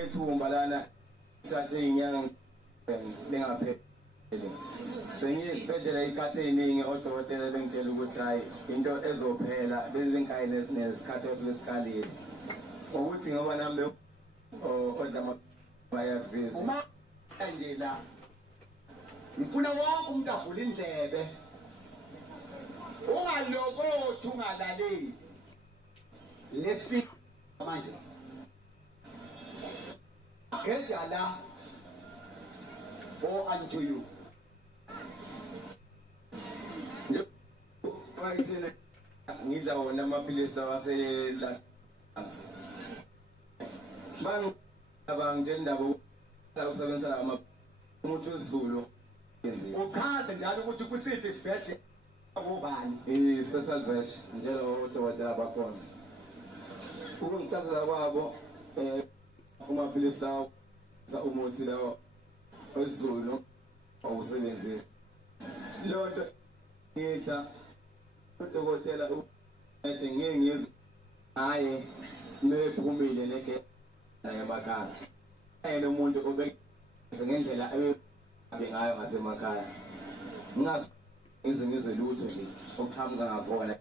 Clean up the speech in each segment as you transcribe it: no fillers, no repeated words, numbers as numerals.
ethumba lana thathe inyanga lingapheli sengiyisibhedlela ikhathi eziningi odokotela bengitshela ukuthi hayi into ezophela bezinkayi nesikhathi esikalile ukuthi ngoba nami odla bayavisa uma nje la ngifuna wonke umuntu avule indlebe ungalokothi ungalaleli lesifika manje geja la unto you wayithina ngidla wona amaphilisi lawa asela abangitshela la usebenzisa umuntu wesiZulu uchaze njalo ukuthi kusiphi isibhedlela ngobani Salvation njalo odokotela bakhona ukungichazela kwabo amaphilisi lawo umuthi lawo wesiZulu awusebenzisa lonto ngidla udokotela uthi ngeke ngizwe hayi mephumile neke emakhaya ayena umuntu obekeze ngendlela abe ngayo ngasemakhaya ngizwe lutho nje okuqhamuka ngavona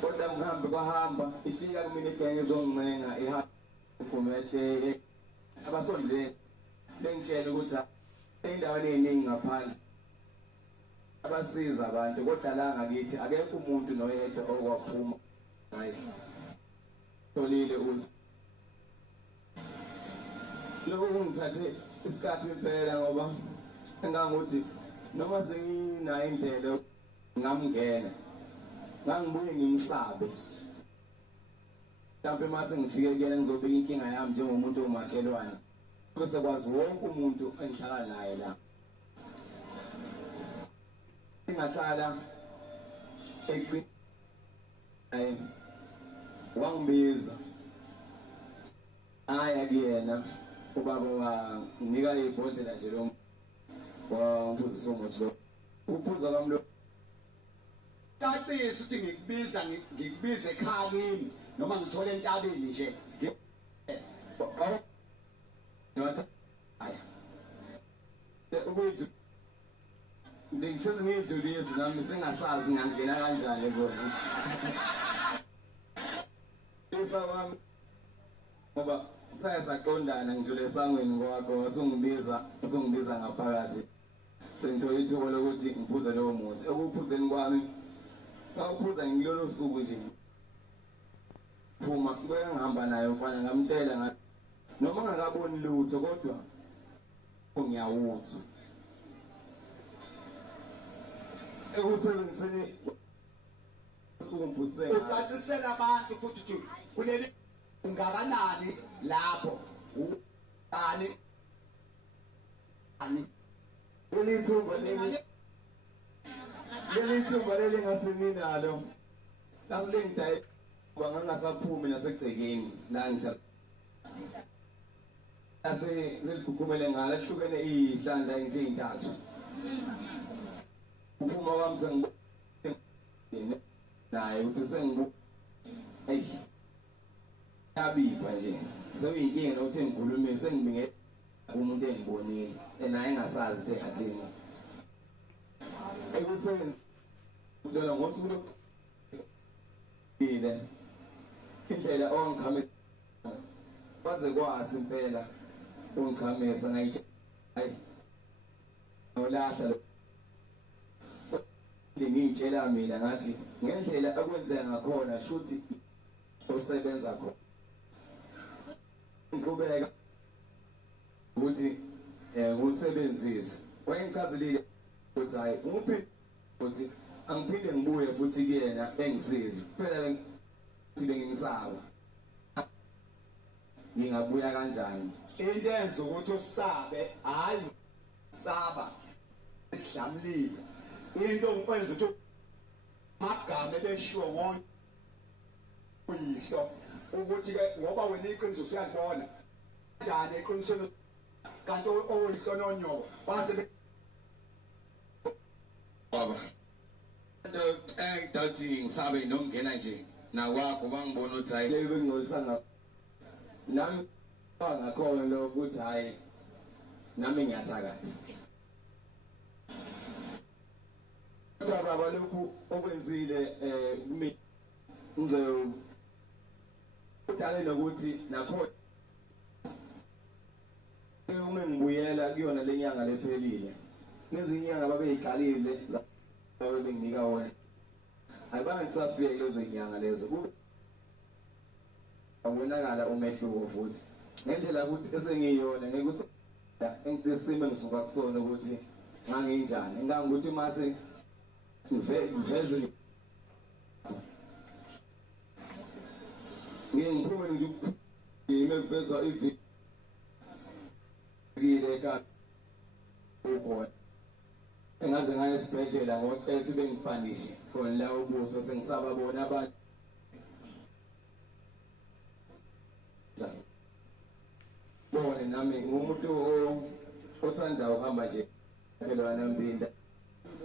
kodwa ngihambe kwahamba ifika kumina igenge izongincenga ihamba uphumele abasondele bengitshela ukuthi endaweni eziningi ngaphandle abasiza abantu kodwa la ngakithi akekho umuntu noyedwa okwaphuma hayi tolile uzi lokho ngithathe isikhathi impela ngoba engangothi noma senginayo indlela ngamngena ngangibuye ngimsabe mhlawumbe mase ngifike kuyena ngizobeka inkinga yami njengomuntu omakhelwane bese kwazi wonke umuntu engihlala naye la ngahlala wangibiza aya kuyena ubaba wanginika ibhodlela nje lo wamphuzisa umuthi lo uphuza kwami lo cacisa ukuthi ngikubize ekhaya kimi noma ngithole entabeni nje nothi aya ubudlu ngiyitheze ngidlulise nami sengasazi ngangena kanjani kodwa isawami ngoba sayasaqondana ngidlule esangweni kwakho usungibiza ngaphakathi sengithola ithuba lokuthi ngiphuze lowo muthi ekuphuzeni kwami ngawuphuza ngilolo suku nje phuma kuye ngihamba naye mfana ngamtshela ngathi noma ngakaboni lutho kodwa ngiyawuzwa ekusebenziseni usukumpusela ucacisela abantu futhi ukuthi kuleli ungakanani lapho ani lelithumba leli ngasenginalo lasilengdayi bangangasaphumi nasegcekeni la ngihlala ziligukhumele ngala hlukene ihlandla nje intathu uphuma kwami sengibona naye uthi sengibuka yabipha nje sewuyinkinga nokuthi ngikhulume sengibinge umuntu engibonile naye engasazi ukuthi athini ekuseni udala ngosuku ile indlela ongikhame baze kwazi impela ungichamisa ngayithi hayi olahla ngiyitshela mina ngathi ngendlela akwenzeka ngakhona shuthi osebenza khona ngikubeka ukuthi usebenzise wayengichazelile ukuthi hayi umuphi ukuthi angiphinde ngibuye futhi kuyena engisize kuphela ukuthi bengisaba ngingabuya kanjani into enza ukuthi usabe hayi saba isidlamlilo into ngikwenza ukuthi magama ebeshiwo wonke uyihlo ukuthi ke ngoba wena iqiniso usuyalibona kanjani eqinisweni kanti oyihlo nonyoko base baba engidathi ngisabe nomngena nje nakwakho bangibona ukuthi hayi lebengcolisa nami ngakhona lo ukuthi hayi nami ngiyathakatha. Kodwa baba lokhu okwenzile kimi ngize udale nokuthi nakhona uma ngibuyela kuyona lenyanga lephelile nezinye inyanga babeyiqalile zabe benginika wona ayibanga ngisafike lezo inyanga lezo awonakala umehluko futhi ngendlela ukuthi esengiyona ngeke engisime ngisuka kusona ukuthi nganginjani ngangokuthi mase ngiveze ngiphume ngimevezwa ivile ka ubona engaze ngaye esibhedlela ngocela ukuthi bengiphanishe khona la ubuso sengisaba bona abantu bona nami ngumuntu othanda ukuhamba nje phela nambinda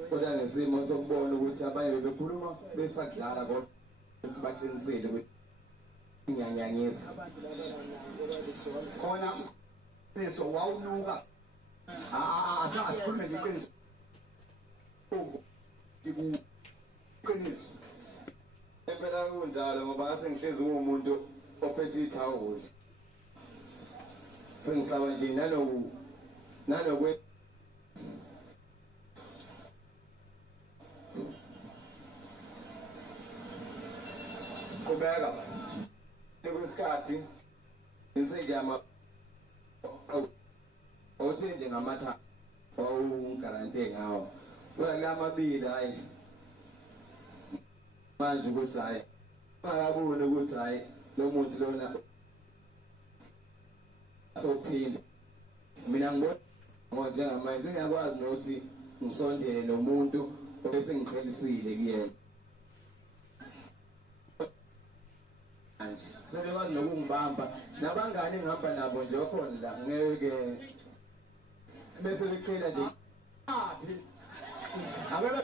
kodwa nesimo sokubona ukuthi abanye bekhuluma besakudlala kodwa ukuthi baqinisele ukuthi inyanyanyisa khona neso wawunuka asikhulume ngeqiniso iqiniso empela kunjalo ngoba ngase ngihlezi ngumuntu ophethe ithawula sengisaba nje nalokwe qhubeka kwesikhathi insejama awuthi nje ngamatha awungarante ngawo kodwa lamabili hayi manje ukuthi hayi akabone ukuthi hayi lo muntu lona sophila mina ngibona njengamanje ngiyakwazi nokuthi ngisondele nomuntu obese ngiqhelisile kuyena manje sebekwazi nokungibamba nabangani engihamba nabo nje bakhona la ngeke bese beqhela nje akebe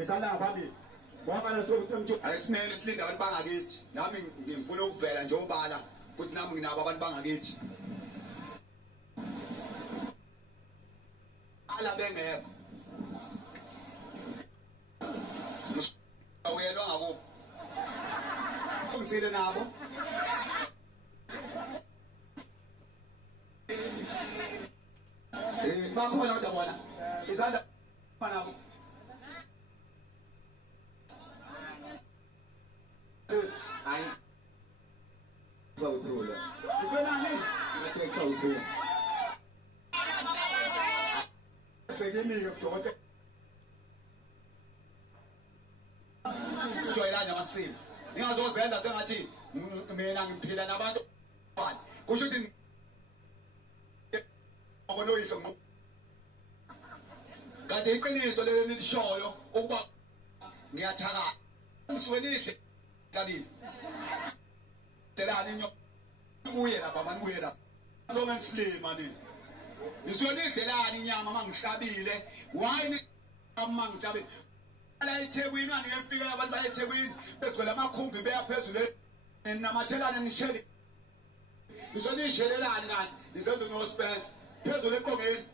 isala phambili wabala sokuthi mthu ayisimele silinda abantu bangakithi nami ngifuna ukuvela nje obala ukuthi nami nginabo abantu bangakithi ala bengekho awuyelwa ngabo umsile nabo bakhona kodwa bona izandla nabo hayi sawuthula kubelani ngeke sawuthula sekemike kudokotela joyelana amasimo ningazozenda sengathi mina ngiphila nabantu bani kusho ukuthi ngonoyihlo ngo kade iqiniso lelo nilishoyo ukuba ngiyathakala ngisiwelihle talile delani nyo kuye lapha mani kuye lapha zonke ngisilima ni nisiwelihlelani inyama mangihlabile why amangithabe la eThekwini angiyefika abantu ba eThekwini begcwele amakhumbi beya phezulu enamathelana nishele nisonishelelani kanti nisenze no Spence phezulu eqongeni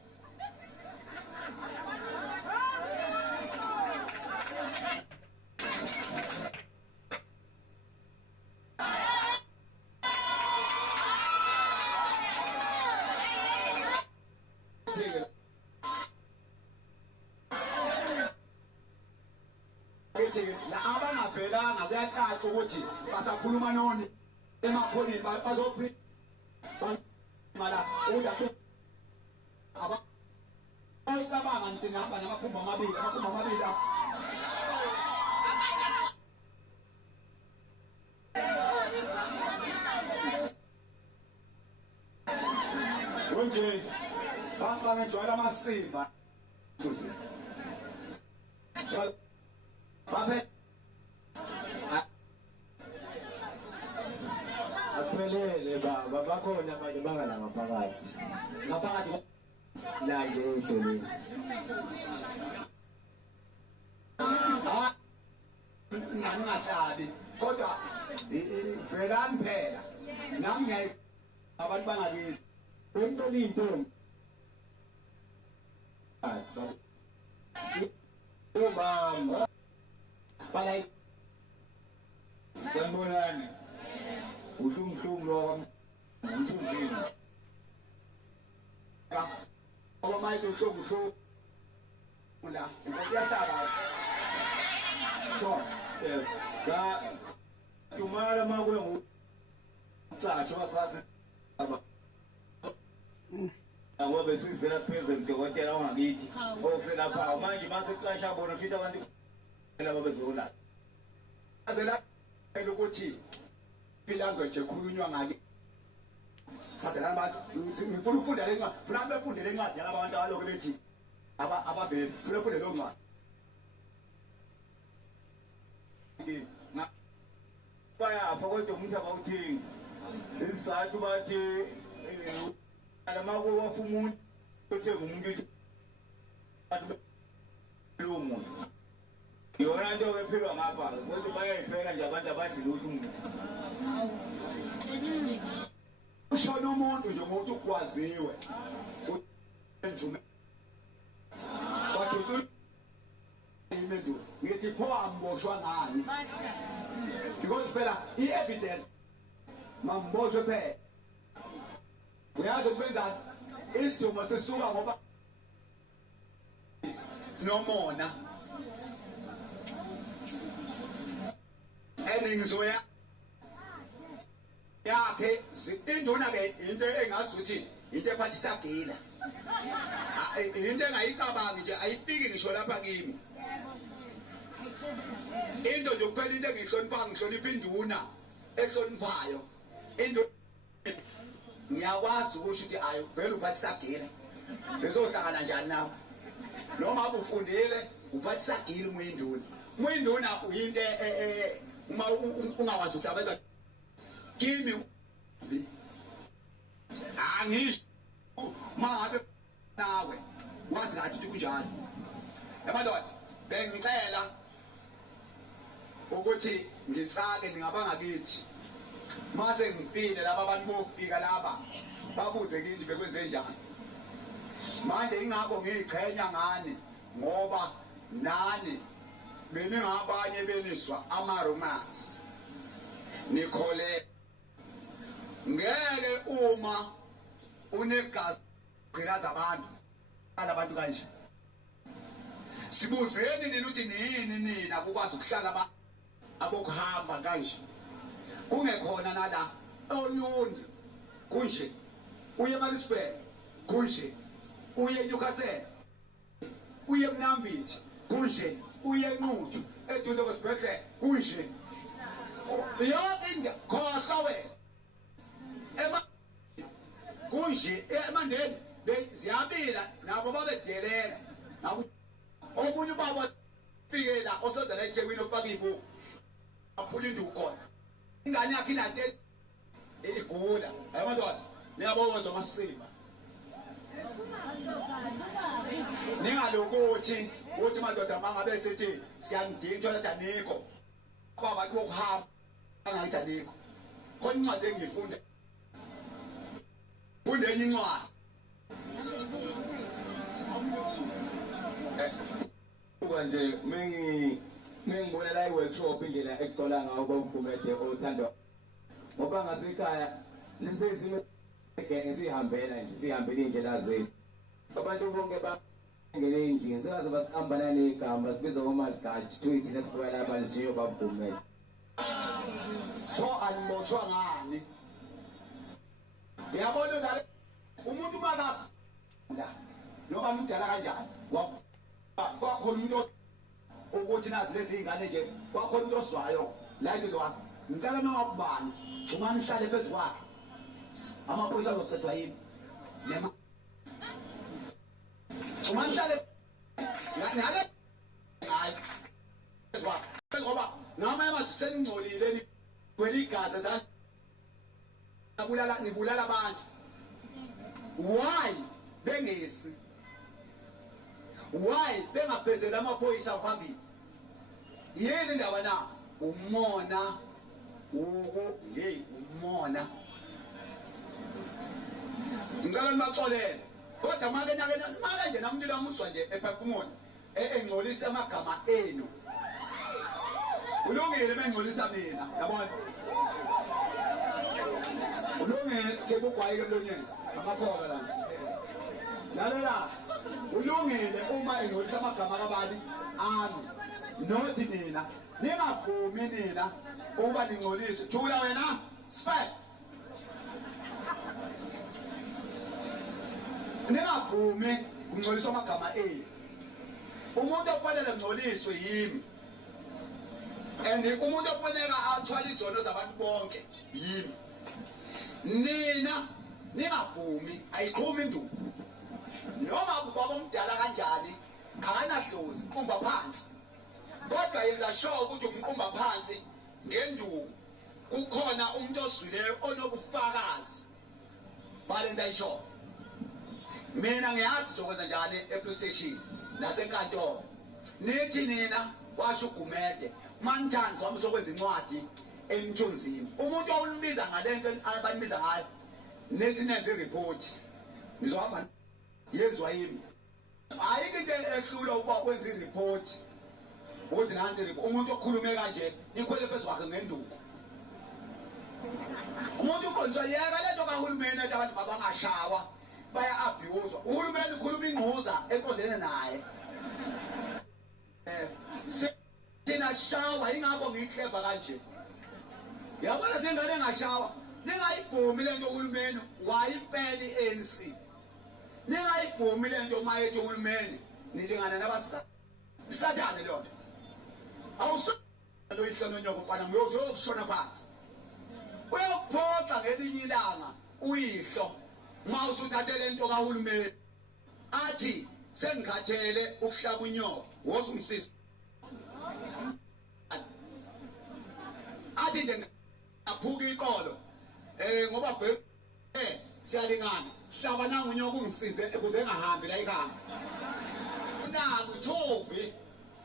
la abangavelanga kuyacaca ukuthi basakhuluma noni emaphonini bazophi mala uda aba ayicabanga ngithi ngihamba namakhumbi amabili konje bamba ngejwayela amasimba babe asiphelele baba bakhona abanye bangala ngaphakathi la nje ehlelweni ngingasabi kodwa bhelani phela nami ngiyayi abantu bangakithi Uncela intombi. Umama. balayi Sanibonani. Ushumshum lo umthunzini. ngoba manje usho la ngokuyahlala Cho. Cha Tumara makwe nguthathu wasathi aba. Abo besizela siphezulu dokotela wangakithi. Oselapha manje mase kucasha bona futhi abantu laba bezola. azela ukuthi ilanguage ekhulunywa ngake azela abantu ngifuna ufunda le ncwadi funa befunde le ncwadi yabantu abaloku bethi abaveli funa ufunde lo ncwadi Bayafa kodwa umuntu abawuthengi. Isizathu bathi alamaku wafa umuntu othenga umuntu lo muntu. Yona nto bephilwa ngapha kodwa bayayifeka nje abantu abathi lutho umuntu. ushona umuntu nje umuntu ukwaziwe enjume badudu imedu ngithi pho amboshwa ngani because phela i-evidence mamboshwe phela uyazi ukwenza isidumbu sisuka ngoba sinomona eningizoya yakhe induna ke into engazuthi into ephathisagila into engayicabangi nje ayifiki ngisho lapha kimi into nje kuphela into engihlonipha ngihlonipha induna ehloniphayo induna ngiyakwazi ukusho ukuthi ayo vele uphathisagila bezohlangana njani nawe noma abe ufundile uphathisagila umuyinduna uyinto uma ungakwazi ukuhlabeza kimi angisho mangabe nawe wazi kathi ukuthi kunjalo yabandoda bengicela ukuthi ngisake ngingabanga kithi mase ngifile laba abantu bofika laba babuze kimi bekwenze njani manje ingakho ngiyiqhenya ngani ngoba nani beningabanye beniswa ama-romance nikhole ngeke uma unegazi qhilaza abantu kanje sibuzeni nini ukuthi nini nina kukwazi ukuhlala abokuhamba kanje kungekhona nala oLundi kunje uye eMaritzburg kunje uye eNewcastle uye eMnambithi kunje uye eNquthu eduze kwesibhedlela kunje yonke into khohlwa wena kunje emandeni ziyabila nabo babedelela nabo omunye ubaba fikela osondela eThekwini ofaka ibuku aphula induku ingane yakhe inate igula ayamadoda niyabonga masisiba ningalokuthi uthi madoda mangabe sithi siyangidinga ukuthi anikho baba kuhamba angayithi anikho khona incwadi engiyifunda funde enye incwadi Kanje mengibona la iworkshop indlela ekucola ngawo babugumede othando ngoba ngasekhaya lesizime ngeke sihambela nje sihambele indlela zethu abantu bonke bangene endlini sikaze basihambana negamba sibiza ngomalgathi tweet lesibuya lapha nje babugumede pho alimoshwa ngani ngiyabona la umuntu makapha noma mdala kanjani kwakhona umuntu ukuthi nazi lezi ingane nje kwakhona umuntu oswayo la ngizwa ngicela noma kubani xhumana ihlale phezu kwakhe amaphoyisa azosethwa yini nema xhumana ihlale ngale hayi ngoba nama yamasengcolile ni kweligazi za nibulala abantu why bengesi why bengaphezela amaphoyisa phambili yini indaba na umona hey umona ngicela nibaxolele kodwa make nje namntwana wamuswa nje ephefumula engcolisa amagama enu ulungile mengcolisa mina yabona ulungile ke bugwayi emlonyeni amakhoba la lalela ulungile uma engcolisa amagama kabani ami nothi nina ningavumi nina uba ningcolise thula wena spec ningavumi kungcoliswa amagama enu umuntu ofanele ngcoliswe yimi and umuntu ofanele athwala izono zabantu bonke yimi nina ningavumi ayiqhumi induku noma ubaba omdala kanjani akanahlozi kumba phansi kodwa yenza sure ukuthi umqumba phansi ngenduku kukhona umuntu ozwileyo onobufakazi balenza isho mina ngiyazi zokwenza njani epolice station nasenkantolo nithi nina washo uGumede manithandi wami sokwenza incwadi emthunzini umuntu owulibiza ngalento abanibiza ngayo nithi nenze report nizohamba yezwa yimi ayikho into ehlula ukuba kwenza ireport uthi nansi umuntu okhulume kanje ikhwele phezu kwakhe ngenduku umuntu ukhonzwa yeka lento kahulumeni ethi abantu babangashawa baya abuse uhulumeni ukhuluma ingquza eqondene naye thina shawa ingakho ngiyihleba kanje yabona zingane engashawa ningayivumi lento uhulumeni wayiphela iANC ningayivumi lento mayethi uhulumeni nilingana nabasathane lonto awusalo ihlononyoko mfana uyokushona phansi uyokuphoxa ngelinye ilanga uyihlo mawusuthathe lento kahulumeni athi sengikhathele ukuhlaba unyoka wosumsisi athi nje aphuka iqolo ngoba siyalingana hlaba nanga unyoka ungisize ukuze engahambi la ekhaya naku thovi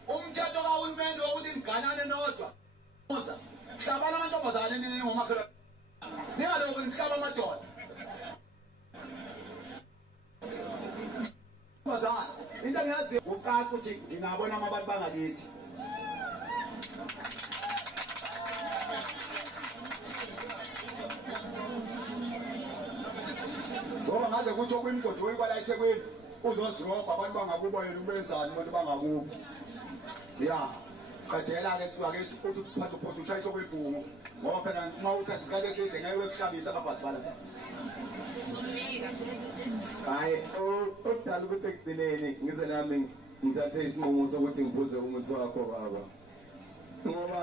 umthetho kahulumeni wokuthi niganane nodwa uza hlabana amantombazane ningomakhelwane ningalokhu nihlaba amadoda bazana into engiyazi ucaca ukuthi nginabona abantu bangakithi ngoba ngaze kuthi okwimgodi wekwala eThekwini uzozirobha abantu bangakubo yena ubenzani abantu bangakubo ya qedela ke kuthiwa ke uthi uphatha uphotha ushayisa kwebhungu ngoba phela uma uthatha isikhathi eside ngeke wekuhlabisa ababhasi bala hayi okudala ukuthi ekugcineni ngize nami ngithathe isinqumo sokuthi ngiphuze umuthi wakho baba ngoba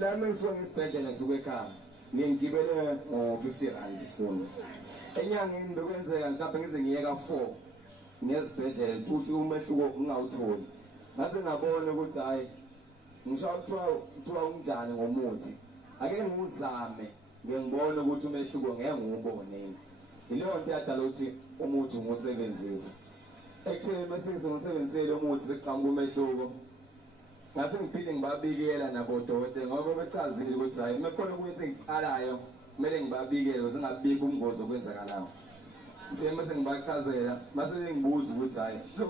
la mengisuka ngesibhedlela ngisuka ekhaya ngiyengibele ngo50 ispoon enyangeni bekwenzeka mhlawumbe ngize ngiyeka 4 ngezibhedlela futhi umehluko ngingawutholi ngaze ngabona ukuthi hayi ngisho kuthiwa unjani ngomuthi ake ngizame ngiyengibona ukuthi umehluko ngeke ngiwubone ileyo nto yadala ukuthi umuthi ngusebenzisa ekutheni bese ngisebenzisele umuthi sekuqhamuka umehluko ngathi ngiphinde ngibabikela nabo dokotela ngoba bechazile ukuthi hayi mekhona ukuthi sengiqalayo kumele ngibabikele zingabika ubungozi okwenzakalayo ngithe mase ngibachazela mase bengibuza ukuthi hayi lo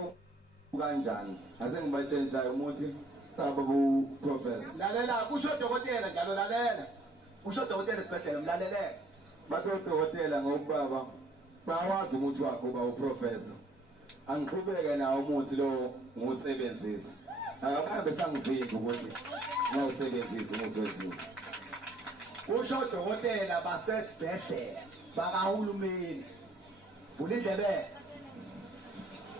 kanjani ase ngibatshela umuthi babu professor lalela kusho dokotela njalo lalela kusho dokotela esibhedlela mlalelele bathe udokotela ngokubaba bawazi umuthi wakho ba uprofessor angiqhubeke nawo umuthi lo ngusebenzisa akahambe sangivimba ukuthi ngawusebenzisa umuthi wezulu kusho dokotela basesibhedlela bakahulumeni vula indlebe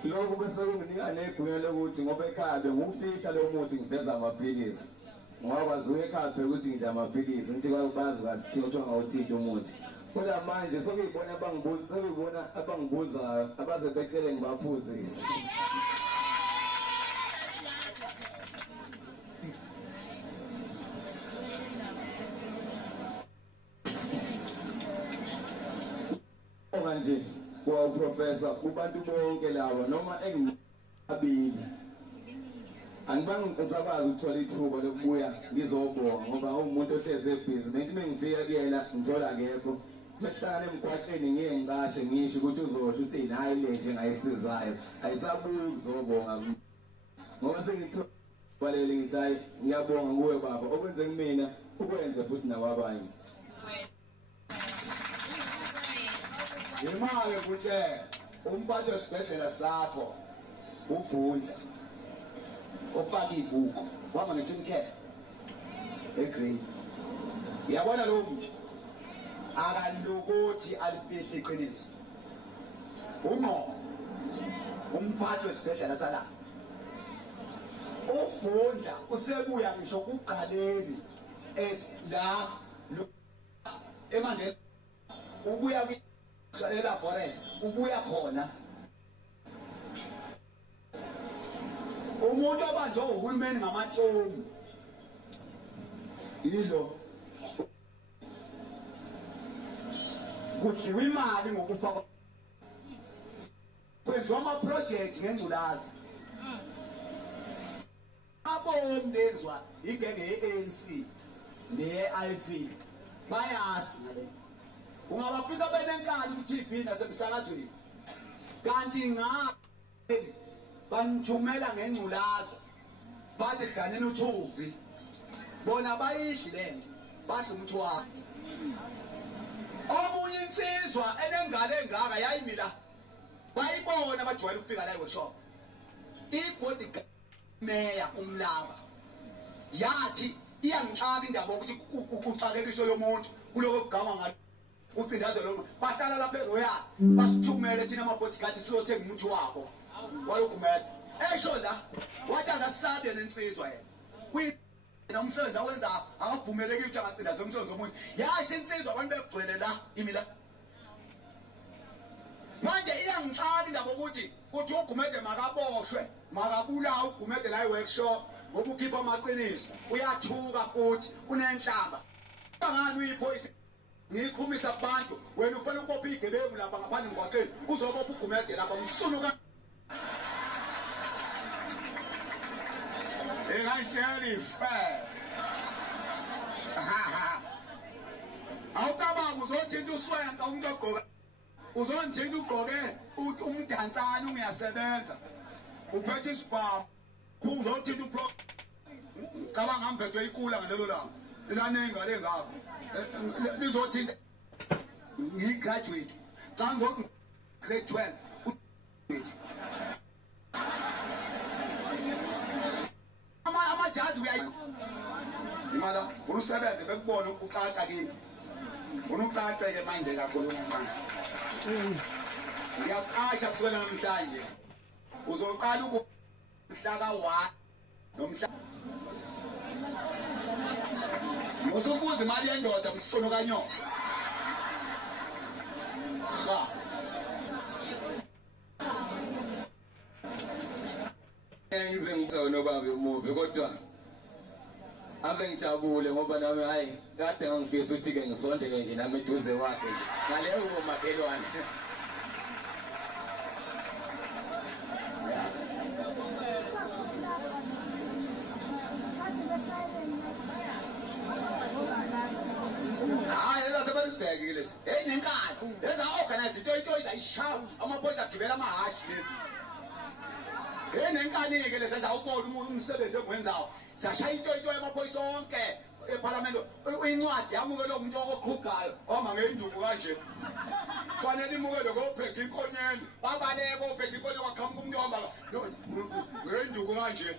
lokho bese kunginika negunya lokuthi ngoba ekhaya bengufihla lo muthi ngiveza amaphilisi ngoba zuye ekhaya phela ukuthi ngidla amaphilisi ngithi bazi kathi kuthiwa ngawuthini umuthi kodwa manje sokuyibona abangibuzayo abaze becele ngibaphuzise manje kwa professor kubantu bonke laba noma engabili Angibangi esakwazi ukuthola ithuba lokubuya ngizobonga ngoba umuntu ohleze ebhizi ngithi mengifika kuyena ngithola akekho mehlangane emgwaqeni ngiye ngicashe ngisho ukuthi uzosho uthi hayi le nje ngayisizayo ayisabuyi ukuzobonga ngoba sengithola balele ngithi hayi ngiyabonga kuwe baba okwenze kumina ukwenze futhi nakwabanye imali ukuthi umphathi wesibhedlela sakho ufunda ofaka ibuku wama ngithi care egrade uyabona lo muntu akalokuthi alifihli iqiniso umphathi wesibhedlela sala ufunda usebuya ngisho kuqaleni la emandeni ubuya elaboratory ubuya khona umuntu abanjwe uhulumeni ngamatshoni yilo kudliwa imali ngokufa kwenziwa ama-project ngengculazi abomndenzwa igenge ye-ANC neye-IP bayazi ngale ungabafika benenkani ku-TV nasemsakazweni kanti ngabe banithumela ngengculaza bathi hlanini uthuvi bona bayidli lento badla umthwalo omunye insizwa enengane engaka yayimila bayibona abajwayele ukufika la e-workshop ibhodi meya umlaba yathi iyangixaka indaba ukuthi kucakekiswe lo muntu kuloko kugama ngathi ucindaze lo bahlala lapha eRoyal basithumele thina amabhodikati siyothenga umuthi wabo wayokumela esho la wathi akasabe nensizwa yena umsebenzi awenza akavumeleki ukuthi angacindaze umsebenzi womuntu yasho insizwa abantu begcwele la imila manje iyangixaka indaba ukuthi ugumede makaboshwe makabulawa ugumede la e-workshop ngoba ukhipha amaqiniso uyathuka futhi unenhlamba bangani uyiphoyisa ngiyiqhumisa kubantu wena ufanele ukubopha igebengu lapha ngaphandle emgwaqeni uzobopha ugumede lapha msunuka engayitshela ife awucabanga uzothinta uswenka umuntu ogqoke uzongithinta ugqoke umdansane ungiyasebenza uphethe isibhamu uzothinta upro cabanga ngiphethwe ikula ngalelo langa lilanengale ngapha lizothinta ngigraduate cha ngoku grade 12 amajaji imala ufuna usebenze bekubona ukucaca kimi ufuna ucace-ke manje kakhulu ngaphandle ngiyaqasha kusukela namhlanje uzoqala mhla ka-1 nomhla musubuza imali yendoda msono kanyoka ha ngize ngithona babe umuvi kodwa ave ngijabule ngoba nami hayi kade ngangifisa ukuthi-ke ngisondele nje nami eduze wakhe nje ngaleyo bomakhelwane hayi ezaseberisibheke lesi heyi nenkani eza-organize into izayishawa amaphoyisa agibela amahashi lezi heyi nenkani-ke lezi ezawubona umsebenzi engiwenzayo sashaya into yamaphoyisa onke ephalamende incwadi yamukelo muntu oqhugayo ohamba ngey'nduku kanje fanele imukelo kophenga inkonyeni babaleke ophenga inkonyeni kwaqhamuka umuntu ohamba ngey'nduku kanje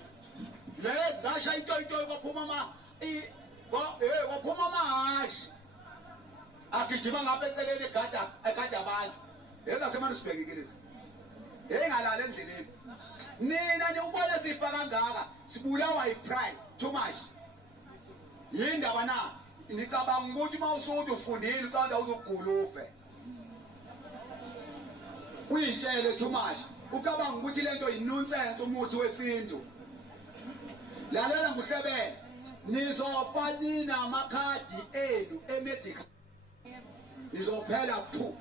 lezi zashaya into kwaphuma kwaphuma amahashi agijima ngapha eceleni egada abantu ezasemane sibhekike lezi engalala endleleni nina niubona sifa kangaka sibulawa yi-pride too much yindaba na nicabanga ukuthi uma usukuthi ufundile ucanda uzogula ufe uyitshele too much ucabanga ukuthi lento yi-nonsense umuthi wesintu lalela nguhlebele nizofa ninamakhadi enu emedical nizophela phu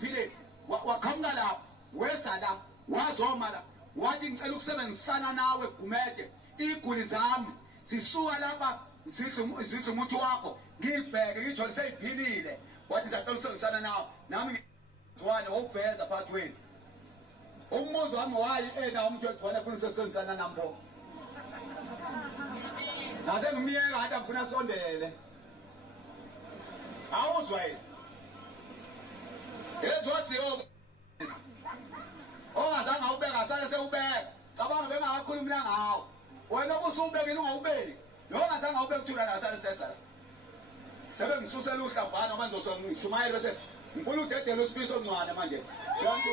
phile waqhamuka lapho weza la wazoma la wathi ngicela ukusebenzisana nawe Gumede iguli zami sisuka lapha zidla umuthi wakho ngibheke ngijole seyiphilile wathi sacela usengisana nawe nami ngizwane woveza phakathi wenu umbuzo wami wayi na umthetho wena funa usengisana nampo ngase ngimiyeka hata ngifuna sondele awuzwa yini ezosiyo ongazange awubeka sale sewubeka cabanga bengakakhulumi la ngawo wena ubusubekile ungawubeki nongazange awubeka uthula la sale sesa sebe ngisusela uhlambana ngoba ngizoshumayela bese ngifuna udedela usifiso omncane manje yonke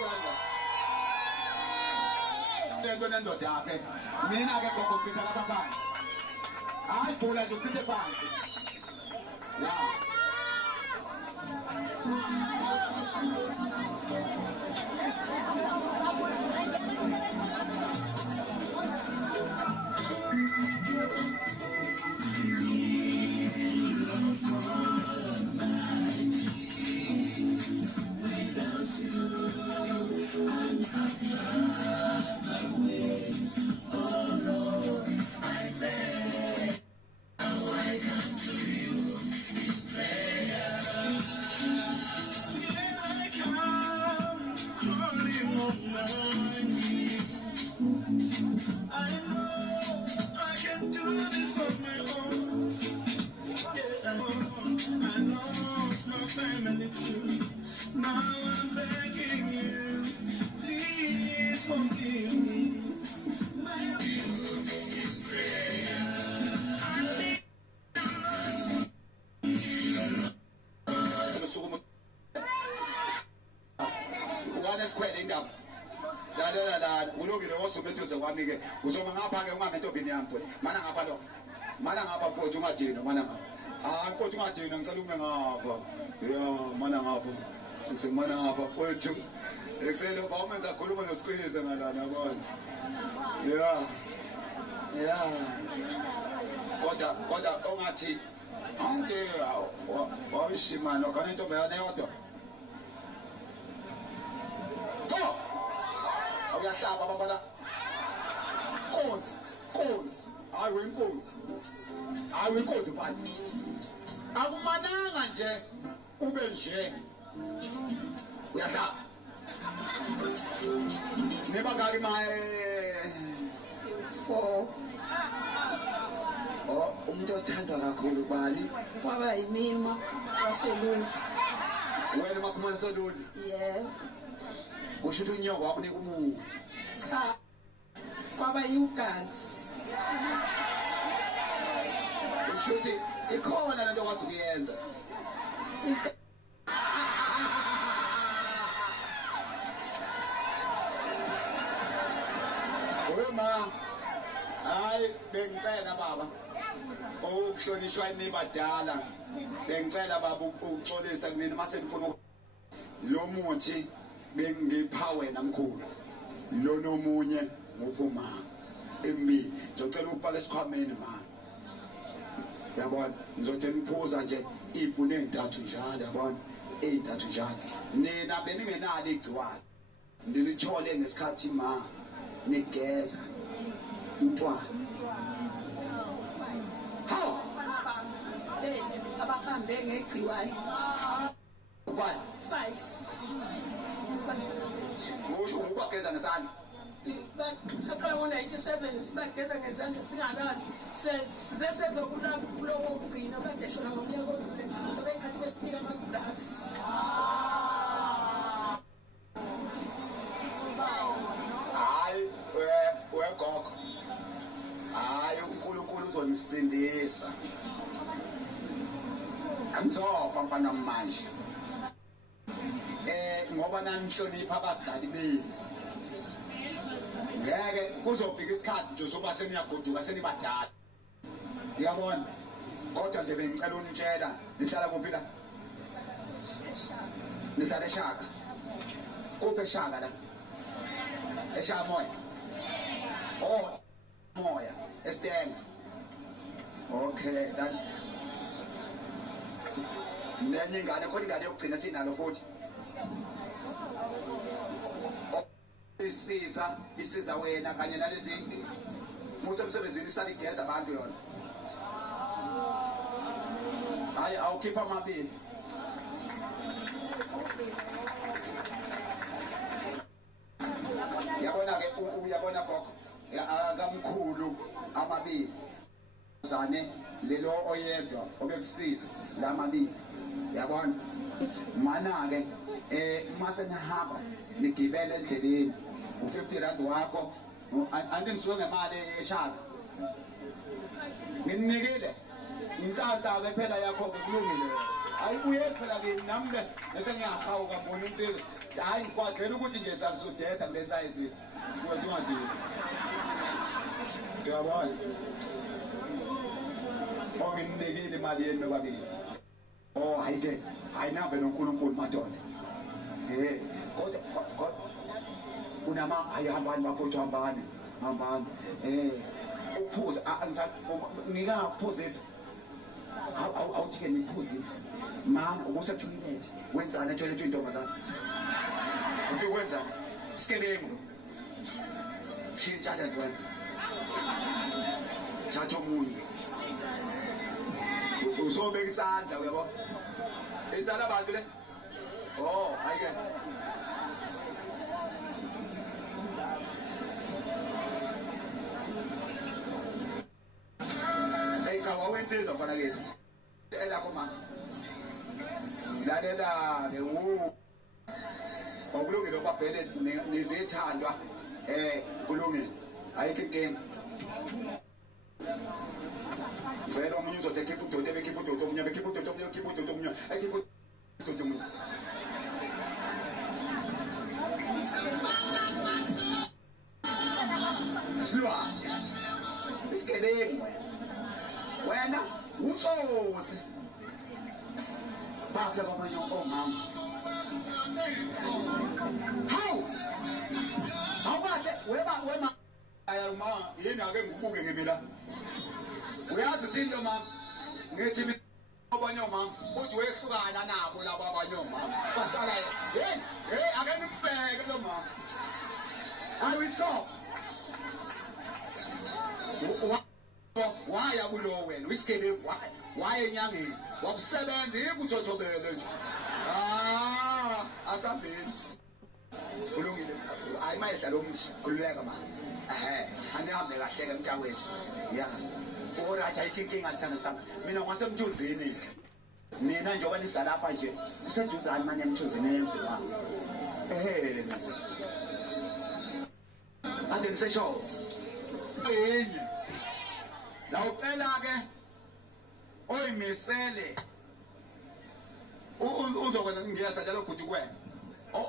lento nendoda yakhe mina ke gogo ngifika lapha phansi hayi bhula nje uphinde phansi la ulungile wosubetuze kwami ke uzoma ngapha ke ungamentobhini yami mfowethu mana ngapha lo mana ngapha mfowethu ungadini mana ngapha mfowethu ungadini ngicela ume ngapha ya mana ngapha ngisemana ngapha mfowethu ekselo ba umenza khuluma nosiqinise ngalana yabona ya kodwa ongathi anje wawishimana kana into bayane yodwa uyahlaba babala Nkosi hayi wenkosi mfana akumananga nje ube nje uyahlaba nebangaki maye 4 umuntu othandwa kakhulu bani kwaba yimima waseluni wena makhumana seluni yebo usho ukuthi unyoko wakho unika umuthi cha kwaba yugazi usho ukuthi ikhona lento okwazi ukuyenza ma hayi bengicela baba ukuhlonishwa imibadala bengicela baba ukuxolisa kunini mase ngifuna lo muthi bengipha wena mkhulu lo nomunye ngophuma embi ngicela ukupaka esikhwameni ma yabona ngizothi ngiphuza nje ibhune ezintathu njalo yabona ezintathu njalo nina beningenalo igciwane ndilithole ngesikhathi ma nigeza umntwana hawo abahambe ngegciwane 5 usho ukwageza nesandla saqala ngo-97 sibageza ngezandla singalazi sesezokulo wokugcina kade shona ngonyaka odlule sebekhathi besinika ama-gloves hayi wegogo hayi uNkulunkulu uzonisindisa angizofa mfana manje ngoba nanihlonipha abazali benu ngeke kuzofika isikhathi nje soba seniyagoduka senibadala uyabona kodwa nje bengicela unitshela nihlala kuphi la nihlala eShaka kuphi eShaka la eShaka moya moya eStenga okay that nenye ingane khona ingane yokugcina sinalo futhi isiza wena kanye nalezi musemsebenzini isali igeza abantu yona hayi awukhipha amabili yabona ke uyabona gogo akamkhulu amabili zane lelo oyedwa obekusiza lamabili yabona mana ke mase nihamba nigibele endleleni u50 wakho andimsuke ngemali eshaka nginikile inhlanhla ke phela yakho kulungile ayibuye phela ke nami ke bese ngiyahawuka ngibona insizwe hayi ngikwazela ukuthi nje salisudeda kule size kuthi ungathi yabona onginikile imali yenu kwabili hayi ke hayi nambe noNkulunkulu madoda kodwa unama ayihambani bafowethu hambani uphuza ngikaphuzisa awuthi ke niphuzisa mana ukusethulete wenzani etholethe intombazana ufike wenzani isikebengu shintsha nje wena thatha omunye uzobeka isandla uyabona enzala abantu le hayi ke awawensizwa mfana kethu elakho mama lalela ke awulungile kwabhele nizithandwa kulungile ayikho inkinga vele omunye uzothi ekhipha udodo ebekhipha udodo omunye bekhipha udodo omunye ekhipha udodo omunye ekhipha udodo omunye silwa isikebengu wena utsotsi bafika kwamanye omama hawu awukahle wema ayuma yini ake ngibuke ngemila uyazi uthi into mama ngithi abanye omama uthi wehlukana nabo labo abanye omama basala ake nibheke lo mama hayi stop waya kulo wena wisikebe waye enyangeni wakusebenza ikuthotobele nje asambeni kulungile hayi mayedla lo mthi khululeka manje anihambe kahle ke mntakwethu ya orathi ayikhinkinga sithanda sami mina ngwasemthunzini mina njengoba nisa lapha nje useduzane manje emthunzini emzini wami ade nisesho enye zawucela ke oyimisele uzokwenza ngiyasa njalo ukuthi kwena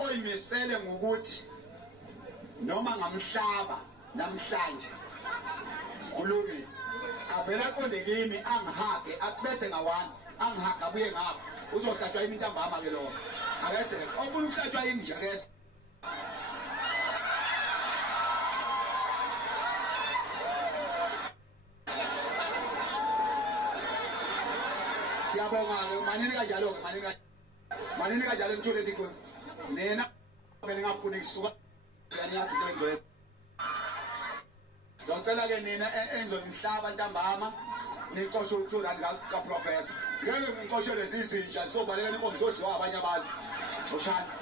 oyimisele ngokuthi noma ngamhlaba namhlanje kulungile avela konde kimi angihage bese ngawani angihaga abuye ngapha uzohlatshwa yimi ntambama ke lo akese ofuna ukuhlatshwa yimi nje akese siyabonga ke manini kanjalo ke manini kanjalo ngithole ndikho nena bene ngafuna ikusuka yanyathi kwenze ngicela ke nina enzonimhlaba ntambama nicoshe uthula ka professor ngeke ngicoshe lezi zinja sobaleka inkomo zodliwa abanye abantu oshana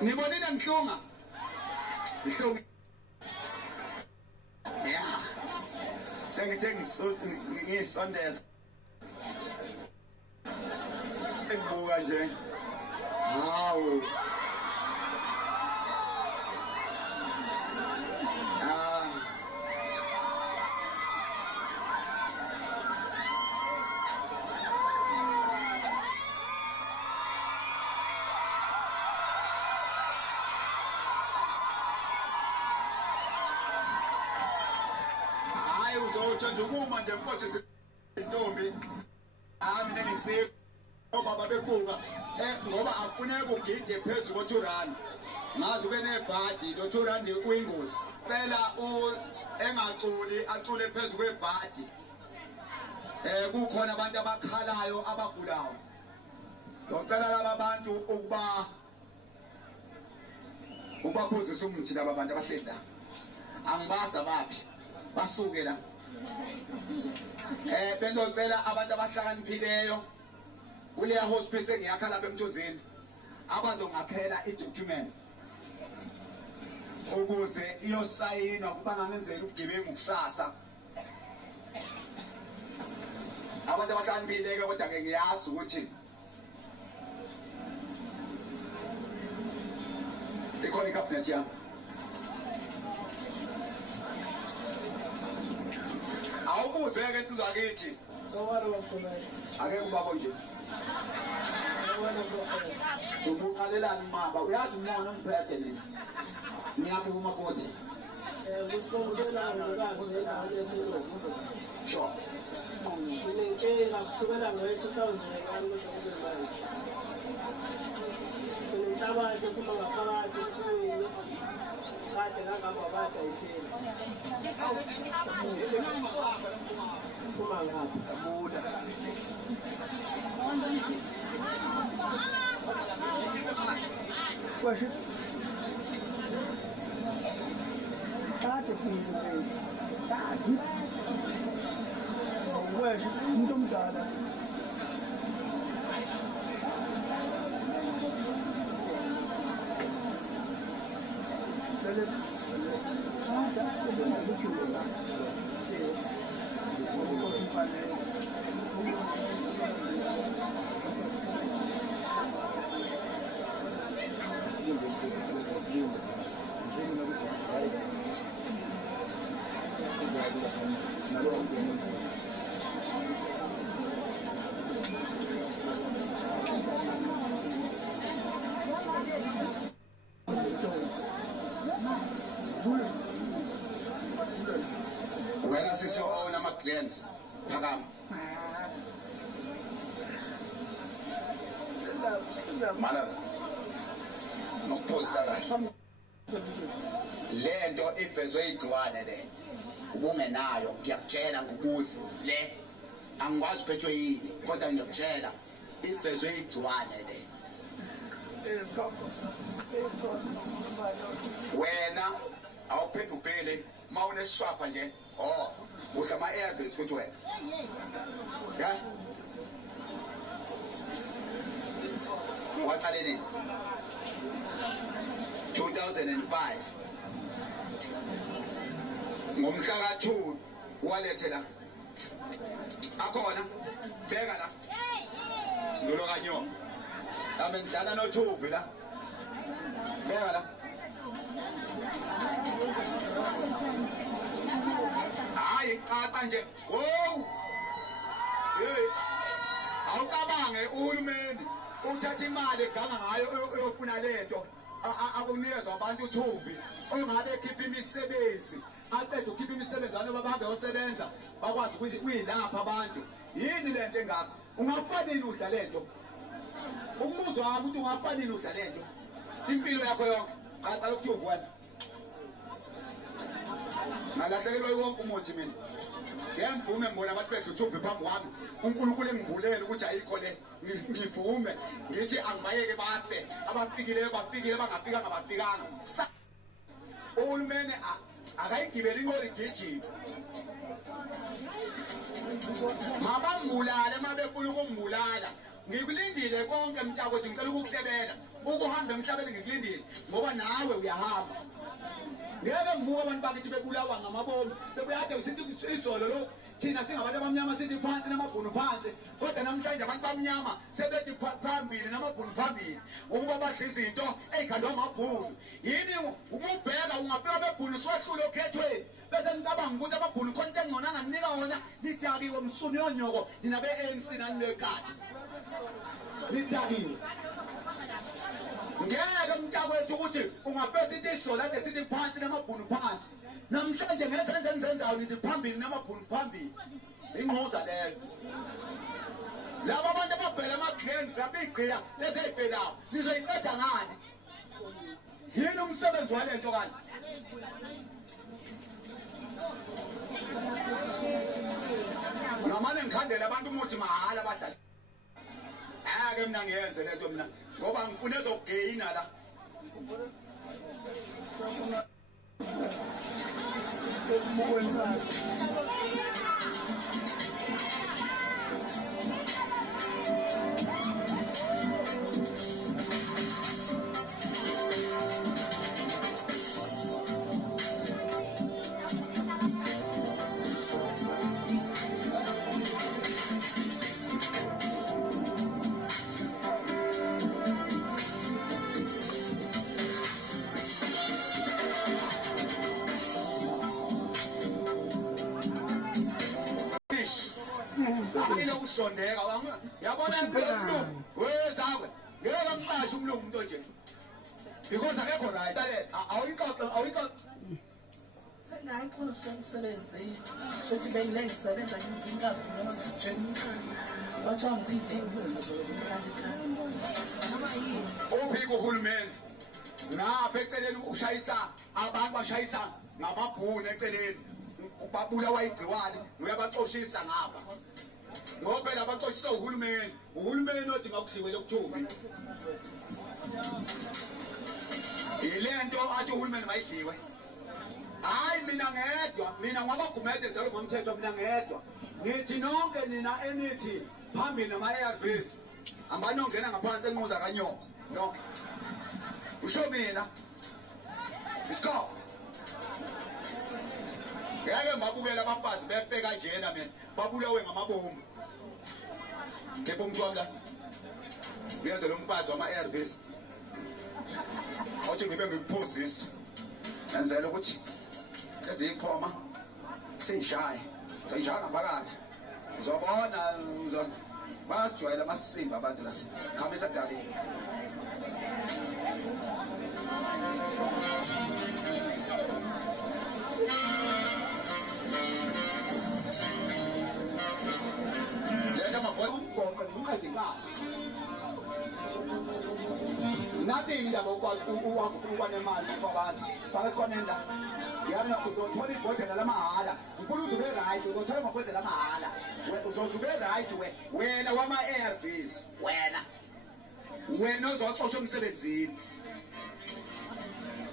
nibonile ngihlunga ya sengithe ngisondeza engibuka nje hawu uzothanda ukuma nje mfowethu intombi mina ngitsi obaba bebuka ngoba afuneka ugide phezulu koThurani ngazi ube nebhadi loThurani uyingozi cela engaculi acule phezulu kwebhadi kukhona abantu abakhalayo abagulayo ngicela laba bantu ukubaphuzisa umuthi laba bantu abahleli la angibaza baphi basuke la bengocela abantu abahlakaniphileyo kuleya hospice engiyakha lapha eMthunzini abazongakhela idocument ukuze iyosayinwa kuba ngangenzela ubugebengu kusasa. Abantu abahlakaniphileyo kodwa ke ngiyazi ukuthi ikhona icabinet yami. Awubuze-ke insizwa yakithi. Ake kubabo nje. Ubuqalelani mama? Uyazi umona ongiphethe nini? Ngiyaphuma kodwa. Kusibongisela ngokazi eselovu. Sure. Inenkinga kusukela ngo-2000 kusebenzayo. Inhlabathi ephuma ngaphakathi esiswini. Kade ngahamba kade ayipheli. Uma ngapha abuda. Kwasho. Kade phili. Kade. Kwasho umuntu omdala. Wena sisi owona ama-clients phakama. Malala nokuphosisa kahle lento ivezwe igciwane le ubungenayo ngiyakutshela ngokubuzi le angikwazi uphethwe yini kodwa ngiyakutshela ivezwe igciwane le. Wena awuphendukele mawunesishwapha nje udla ama-airways futhi wena ya waqale nini 2005 ngomhla ka-2 walethe la akhona beka la lolo kanyoka abe ngidlala noThuvi la beka la hayi qata nje wow awucabange uhulumeni uthatha imali eganga ngayo uyofuna lento akunikeza abantu uThuvi ongabe ekhipha imisebenzi aqeda ukhipha imisebenzi abantu bahambe yosebenza bakwazi ukuthi kuyilapha abantu yini lento engaka ungafanele udla lento umbuzo wami ukuthi ungafanele udla lento impilo yakho yonke qaqala uThuvi wena ngalahlekelwa yonke umuthi mina ngiyamvume ngibona abantu bedla uThuvi phambi kwami uNkulunkulu engibulele ukuthi ayikho le ngivume ngithi angibayeke bafe abafikileyo bafikile abangafikanga bafikanga uhulumeni akayigibeli inkoli gijima mabambulale mabefuna ukumbulala ngikulindile konke mntakwethu ngicela ukukuhlebela ukuhamba emhlabeni ngikulindile ngoba nawe uyahamba ngeke ngivuka abantu bakithi bebulawa ngamabomu bebuyade usithi izolo lo thina singabantu abamnyama sithi phansi namabhunu phansi kodwa namhlanje abantu bamnyama sebethi phambili namabhunu phambili ukuba badla izinto ey'khandwa amabhunu yini umubheka ungafika bebhunu siwahlule okhethweni bese ngicabanga ukuthi amabhunu khona into engcono anganinika wona lidakiwe msuni yonyoko nina be-ANC nani lekhathi lidakiwe ngeke mntakwethu ukuthi ungafesa into izolo ade sithi phansi namabhunu phansi namhlanje ngezenze enzenzayo nithi phambili namabhunu phambili ingquza leyo laba abantu ababhela ama-claims lapho igqiya lezey'bhelayo nizoyiqeda ngani yini umsebenzi walento kanti ngamane ngikhandele abantu umuthi mahhala badala ake mina ngiyenze lento mina ngoba ngifuna ezokugeyina la ekubukweni kwakhe. Ayile ukusondeka yabona impilo wezakwe ngeke amqashe umlungu umuntu nje because akekho right awuyixoxe Sengaxoxa emsebenzini futhi bengilengisebenza ngingavuma nje bathiwa ngiphethe ukudla zokuhlala ekhaya noma yini uphiko uhulumeni ngapha eceleni ushayisa abantu bashayisa ngamabhunu eceleni babula wayigciwane uyabaxoshisa ngapha ngoba phela abaxoshisa uhulumeni othi ngakudliwe lokuthuvi ilento athi uhulumeni mayidliwe hayi mina ngwabagumede zalo ngomthetho mina ngedwa ngithi nonke nina enithi phambili nama-ARVs ambanongena ngaphansi enquza kanyoko nonke usho mina isikho ngeke ngibabukela abafazi befika njena mina babulawe ngamabomu kepha umuntu wami la uyeze lo mfazi wama-ARVs othi ngibe ngikuphuzisa ngenzela ukuthi eziyikhoma siyishaye ngaphakathi uzobona bayasijwayela amasisimba abantu la khama esadaleni nothing indaba ukuba nemali kwabantu bakasikwamenda yana uzothola ibhodlela lamahhala ufuna uzube right uzothola amabhodlela lamahhala uzozube right wena wama-ARVs wena ozoxoshwa emsebenzini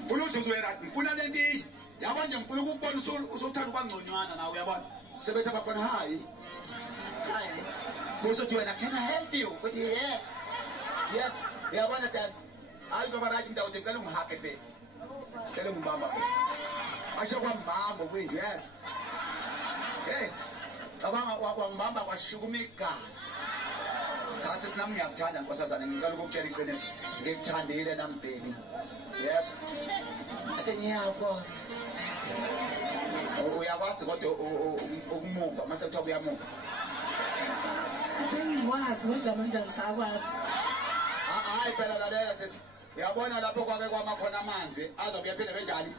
funa uzuzwe right ngifuna lento iyi yabona nje ngifuna ukukubona usuthanda uba ngconywana nawe uyabona sebethi abafana hayi uzothi wena can I help you uthi yes uyabona dad hayi uzoba right mntawo uthi ngicela ungihake fela ngicela ungibamba fela asho kwambamba kwinje yes hey cabanga wangibamba kwashukuma igazi cha sesinami ngiyakuthanda nkosazana ngicela ukukutshela iqiniso ngikuthandile nami baby yes athi ngiyabona uyakwazi kodwa ukumuva mase kuthiwa uyamuva bengikwazi kodwa manje angisakwazi hayi phela lalela sethi uyabona lapho kwake kwamakhona amanzi azobe yaphinde benjani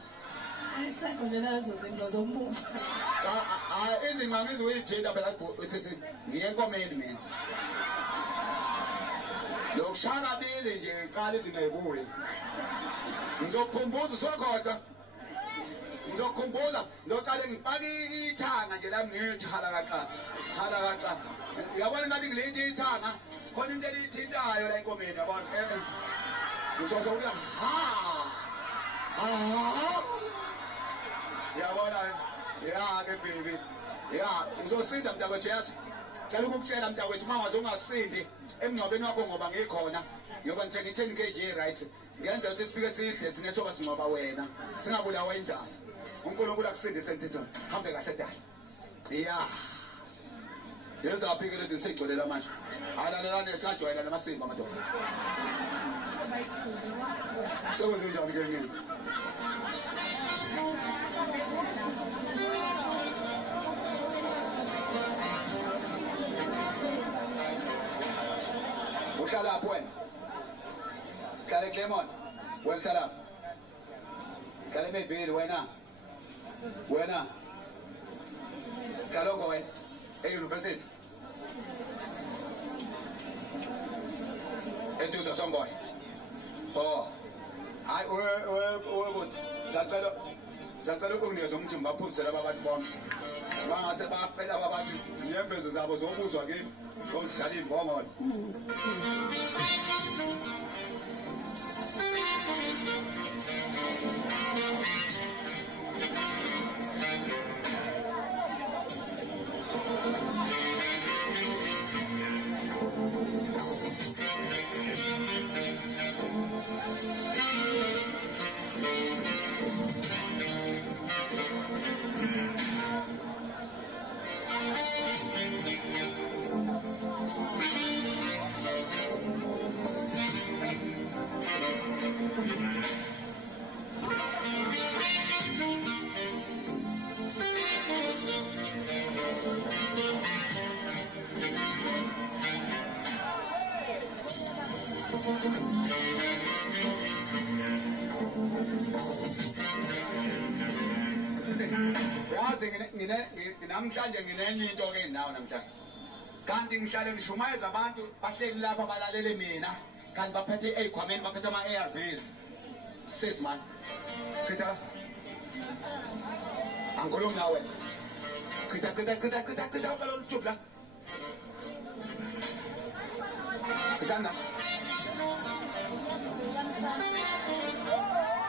ayisekho nje lezo zinto zomuva cha izinga ngizuyijinda phela sisi ngiye enkomeni mina lokushaka bili nje iqala izinga ebuye ngizokukhumbuza usokhohlwa ngizoqale ngifake ithanga nje la ngithi hala kaqa uyabona ngathi ngilethi ithanga khona into elithintayo la enkomeni yabona uzozo uthi yabona ke baby uzosinda mntakwethu yazi cela ukukutshela mntakwethu mangaze ungasindi emngcwabeni wakho ngoba ngikhona ngoba ngithenga 10 kg rice ngenza ukuthi sifike sihle sine soba singcwaba wena singabulawa indlala uNkulunkulu akusindise entethweni hambe kahle dala yezaphi ke lezi seyigcolela manje halalelane sajwayela namasimba amadoda sewenze njani ke ngene uhlala lapho wena hlala eClermont wena hlala eMayville wena hlala wena e-university eduza songoya hayi webuthi zacela ukunginikeza umthi ngibaphuzisele abantu bonke bangase bafela ababantu inyembezo zabo zokuzwa kimi odlala imbongolo Yazi namhlanje nginenye into ke nawo namhlanje. Kanti ngihlale ngishumayeza abantu bahleli lapha balalele mina kanti baphethe ezikhwameni baphethe ama-ARVs. Sis man. Chitha. Angolo nawe. Chitha balolu tshubla. Chitha na.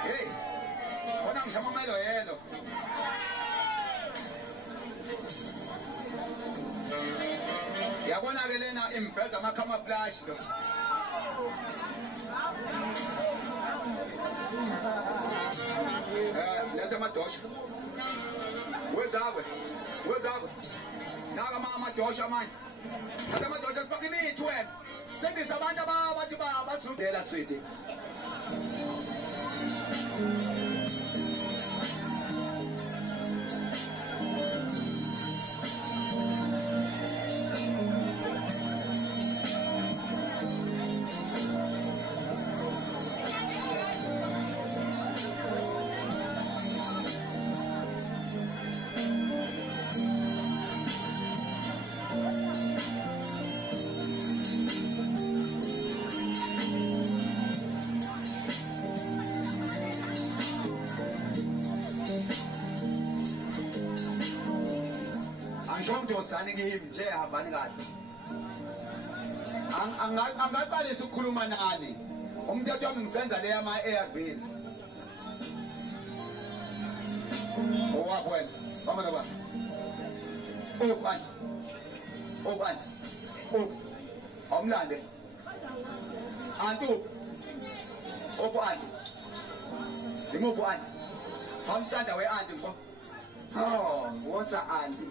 Hey. Kona ngishamamelo yelo. Yabona ke lena imveza amakhama flash lo. Letha amadosha. Wezakwe. Naka amadosha manje. Letha amadosha sifake imithi wena. Sendisa abantu abathi bazudela sweetie. Ngizosani kimi nje hambani kahle. Angaqalisa ukukhuluma nani. Umthetho wami ngisenza le yama ARVs. Owapho wena. Bamba noba. Obani. Awumlande. Antu. Obani. Ngimuphi anti? Hamsanda we anti mfo. Oh, wosa anti.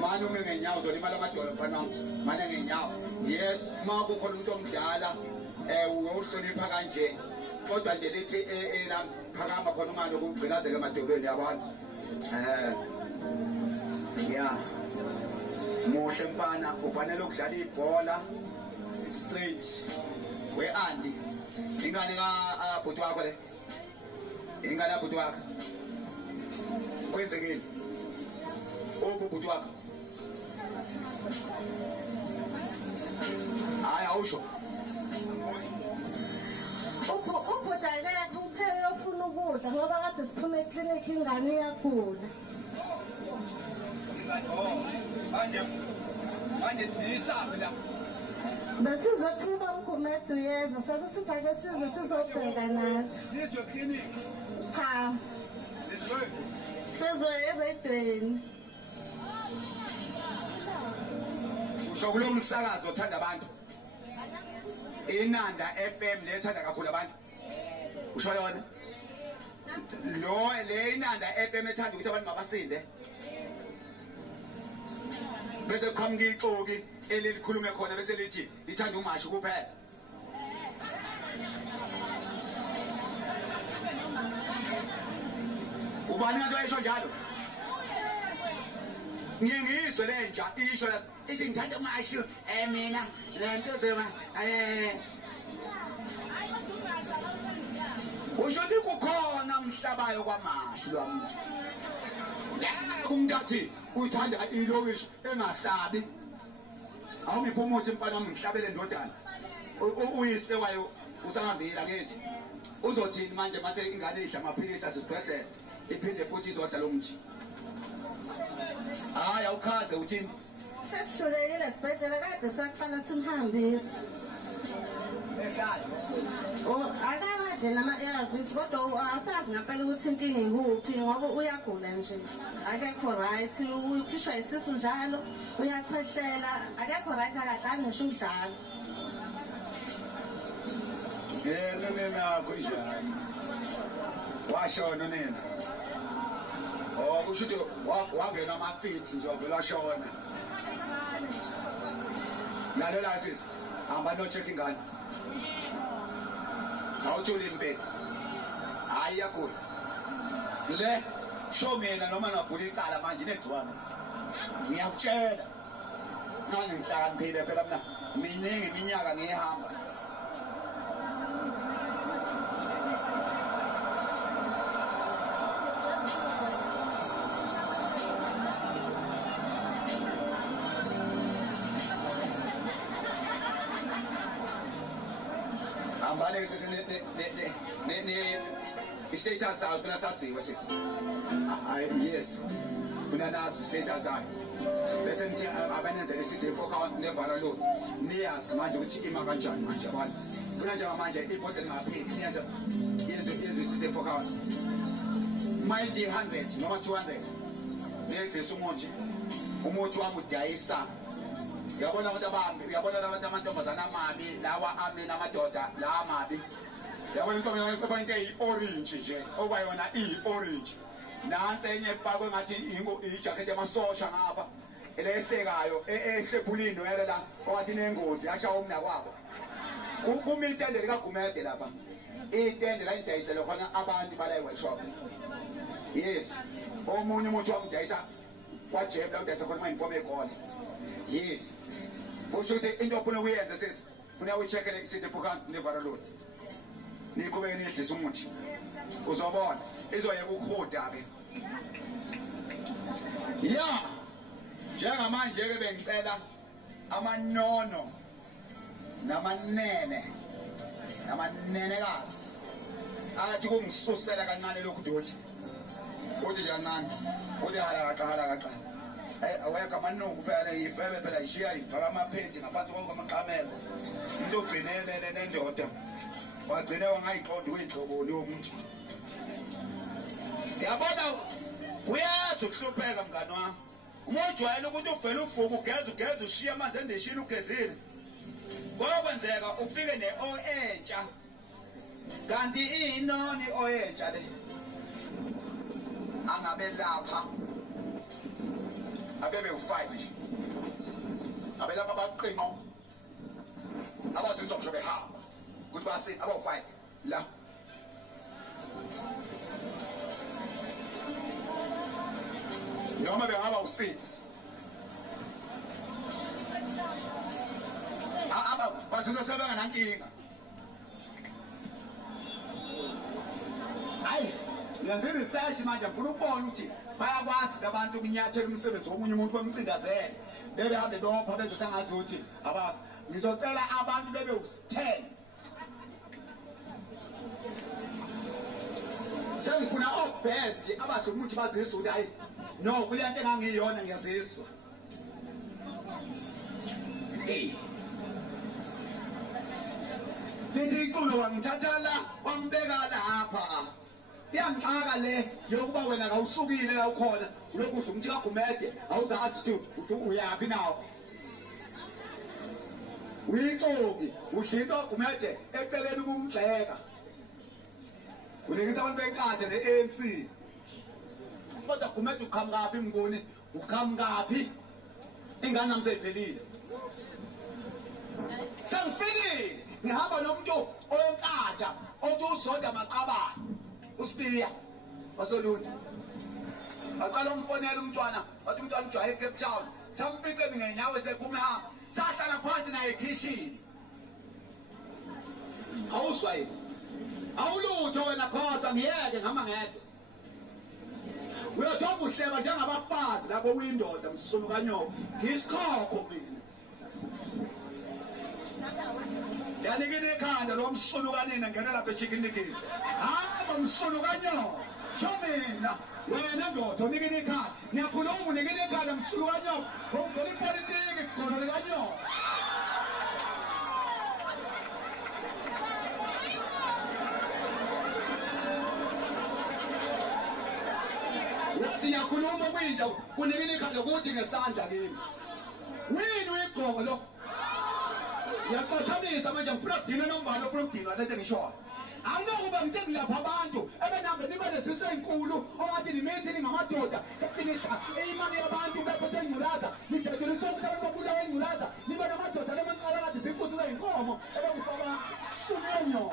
Manje uma ngenyawo uzolimala amadolo phana manje ngenyawo. Yes, uma kukhona umuntu omdala uyohlonipha kanje. Kodwa nje lethi la phakama khona ungalo ukugcinazeka emadolweni yabantu. Yeah. Muhle mfana ufanele ukudlala ibhola straight. We Andy. Ingane ka bhuti wakho le. Ingane ka bhuti wakho. Kwenzekeni? Bhuti wakho. Hayi awusho. Ubhuti akekho uthe uyofuna ukudla ngoba kade siphuma eklinikhi ingane iyagula. Manje nisabe la. Besizothuka umgumede uyeza sasisithi ake size sizobheka nathi. Nizwe clinic. Cha. Nizwe. Sizwe eredweni. Usho kulomsakazo othanda abantu. Inanda FM lethanda kakhulu abantu. Usho yona? Lo le Inanda FM ethanda ukuthi abantu mabasinde. Bese kuqhamuka ixoki elikhulume khona bese lithi lithanda umashi kuphela. Ubani kanti wayesho njalo? Ngiyingizwe lenja isho ithi ngithanda umashi mina lento zema usho ukuthi kukhona umhlabayo kwamashi lwamuntu. Umuntu athi uthanda ilokishi engahlabi. Awumiphi umuthi mfana wami ngihlabele ndodana. Uyise wayo usahambile ngithi. Uzothini manje mase ingane idla amaphilisi asesibhedlela iphinde futhi izodla lo muthi. Hayi awuchaze uthini? sesishulekile esibhedlela kade sakufanele simhambise. Akakadle nama-ARVs kodwa asazi ngempela ukuthi inkinga ikuphi ngoba uyagula nje. Akekho right, ukhishwa isisu njalo, uyakhwehlela, akekho right akadlali ngisho umdlalo. Nina kunjani? Washona nina. Oh, kusho ukuthi wangena amafitsi nje wavela shona. Lalela sisi, hamba no check ingane. Awuthuli impela. Hayi yakho. Le show mina noma ngabhula icala manje negcwana. Ngiyakutshela. Manje ngihlakaniphile phela mina. Miningi iminyaka ngihamba. Ambale sisi status house kuna sasiwe sisi. Yes. Kuna nazi status house. Bese nithi abanenze lesithi focus never load. Niyazi manje ukuthi ima kanjani manje abantu. Kuna nje manje ibhodle ngapheli niyenza yenze sithi focus. Mighty 100 noma 200. Ngeke umuthi wami udayisa. Yabona abantu abambi, yabona abantu amantombazana amabi, lawa amina amadoda, la amabi. Yabona intombi into eyi-orange nje, okwayona iyi-orange. Nansi enye efakwe ngathi ijacket yamasosha ngapha, elehlekayo, ehlephulini yalela, okwathi nengozi, yashaya umnakwabo. Kuma itende likaGumede lapha. Itende la idayisele khona abantu bala e-workshop. Yes. Omunye umuthi wamdayisa kwaJeb la udayisa khona ma-inform ekhona. Yes. Kusho ukuthi into ofuna ukuyenza sisi, funa uyicheckele isithi focus never load. Niqhubeke nidlisa umuthi. Uzobona izoyeka ukuhuda ke. Ya. Njengamanje ke bengicela amanono namanenekazi. Athi kungisusela kancane lokhu doti. Uthi kancane. Uthi hala kaqa. Aweka manuku phela ifebe phela ishiya ifaka amaphendi ngaphansi konke amaqhamelo into ogcinele nendoda wagcine wangayiqondi uyinhloboni yomuntu. Yabona uyazi ukuhlupheka mngani wami. Uma ujwayele ukuthi uvele uvuka ugeza ushiya amanzi endishini ugezile. Kokwenzeka ufike ne-o entsha. Kanti inoni o entsha le. Angabe lapha. Abebe u5 nje. Abelapha abaqinqo. Abazizwa ngisho behamba. Kuthi basi aba5 la. Noma bengaba u6. Basise sebenga nankinga. Hayi, yenza research manje ngifuna ukubona ukuthi bayakwazi abantu ukunyathela umsebenzi womunye umuntu bemcindazele. Bebe hambe bopha benze sengazi ukuthi abazi. Ngizocela abantu bebe u10. Sengifuna obest abathi umuthi bazizwa ukuthi hayi no kule nto engangiyona ngiyazizwa. Hey. Iculo wangithatha la wambeka lapha. Iyangixaka le yokuba wena awusukile la ukhona ulokhu uthi umthi kaGumede awuzazi ukuthi uyapi nawo. Uyixoki uhlito kaGumede eceleni kumgxeka. Ulekisa abantu benkathe ne-ANC. Kodwa Gumede ukhamngaphi mnguni? Ukhamngaphi? Ingane nami seyiphelile. Sengifikile ngihamba nomuntu owenkatha othi uZonda Maqabane uSpiya wasoluntu. Aqala umfonela umntwana wathi umntwana ujwayele eCape Town. Samfice ngenyawo esephuma ehamba. Sahlala phansi naye ekhishini. Awuswaye. Awulutho wena kodwa ngiyeke ngama ngedwa. Uyathomba uhleba njengabafazi lapho uyindoda msuluka nyoko. Ngisikhokho mina. Yanikini ekhanda lo msuluka nina ngena lapha echicken licken. Hamba msuluka nyoko. Shomina. wena ndoda unikele ikhaya niyakhuluma unikele ikhaya msulu kanyoka ngokugcola ipolitiki kugqolole kanyoka wathi ngiyakhuluma kwinja unikele ikhaya ukuthi ngesandla kimi wini uyigqolo ngiyaqoshanisa manje ngifuna ukudina nombalo ufuna ukudinwa lento engishoyo awunokuba ngithe ngilapha abantu ebenambe nibe nesise enkulu owathi nimithi ningamadoda eqinisa imali yabantu bephethe ingculaza nijejulisa ukuthi abantu babulawa ingculaza nibe namadoda lemancala kade sifuthi kuyinkomo ebekufaka sumenyo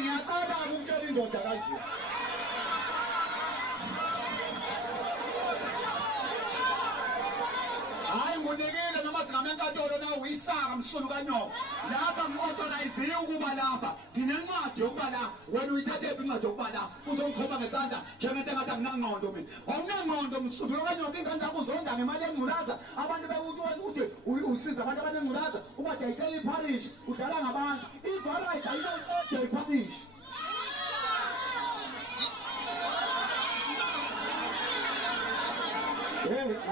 ngiyaqala ukutshela indoda kanje hayi ngunikile noma singamenkantolo na uyisaka msulu kanyoka lapha ngi-authorize ukuba lapha nginencwadi yokuba la wena uyithathephi incwadi yokuba la uzongikhomba ngesandla njengento engathi anginangqondo mina awunangqondo msulu kanyoka ingane zakho uzonda ngemali engculaza abantu bekuthi usiza abantu abanengculaza ubadayisela ipharishi udlala ngabantu ibharayi ayiyosodwa ipharishi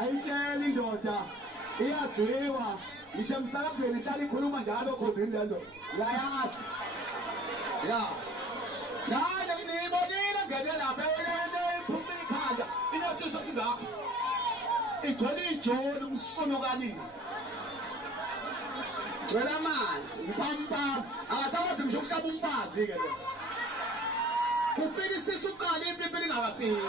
ayitshela indoda iyaziwa ngisho emsakabheni ihlala ikhuluma njalo khosini le ndoda uyayazi ya nane niyibonile ngene lapha iphuma ikhanda inesiso singakho igcwele ijoni umsunukanini gcwele amanzi mpampam akasakwazi ngisho ukuhlaba umfazi-ke lo kufika isisu uqala impimpi lingakafiki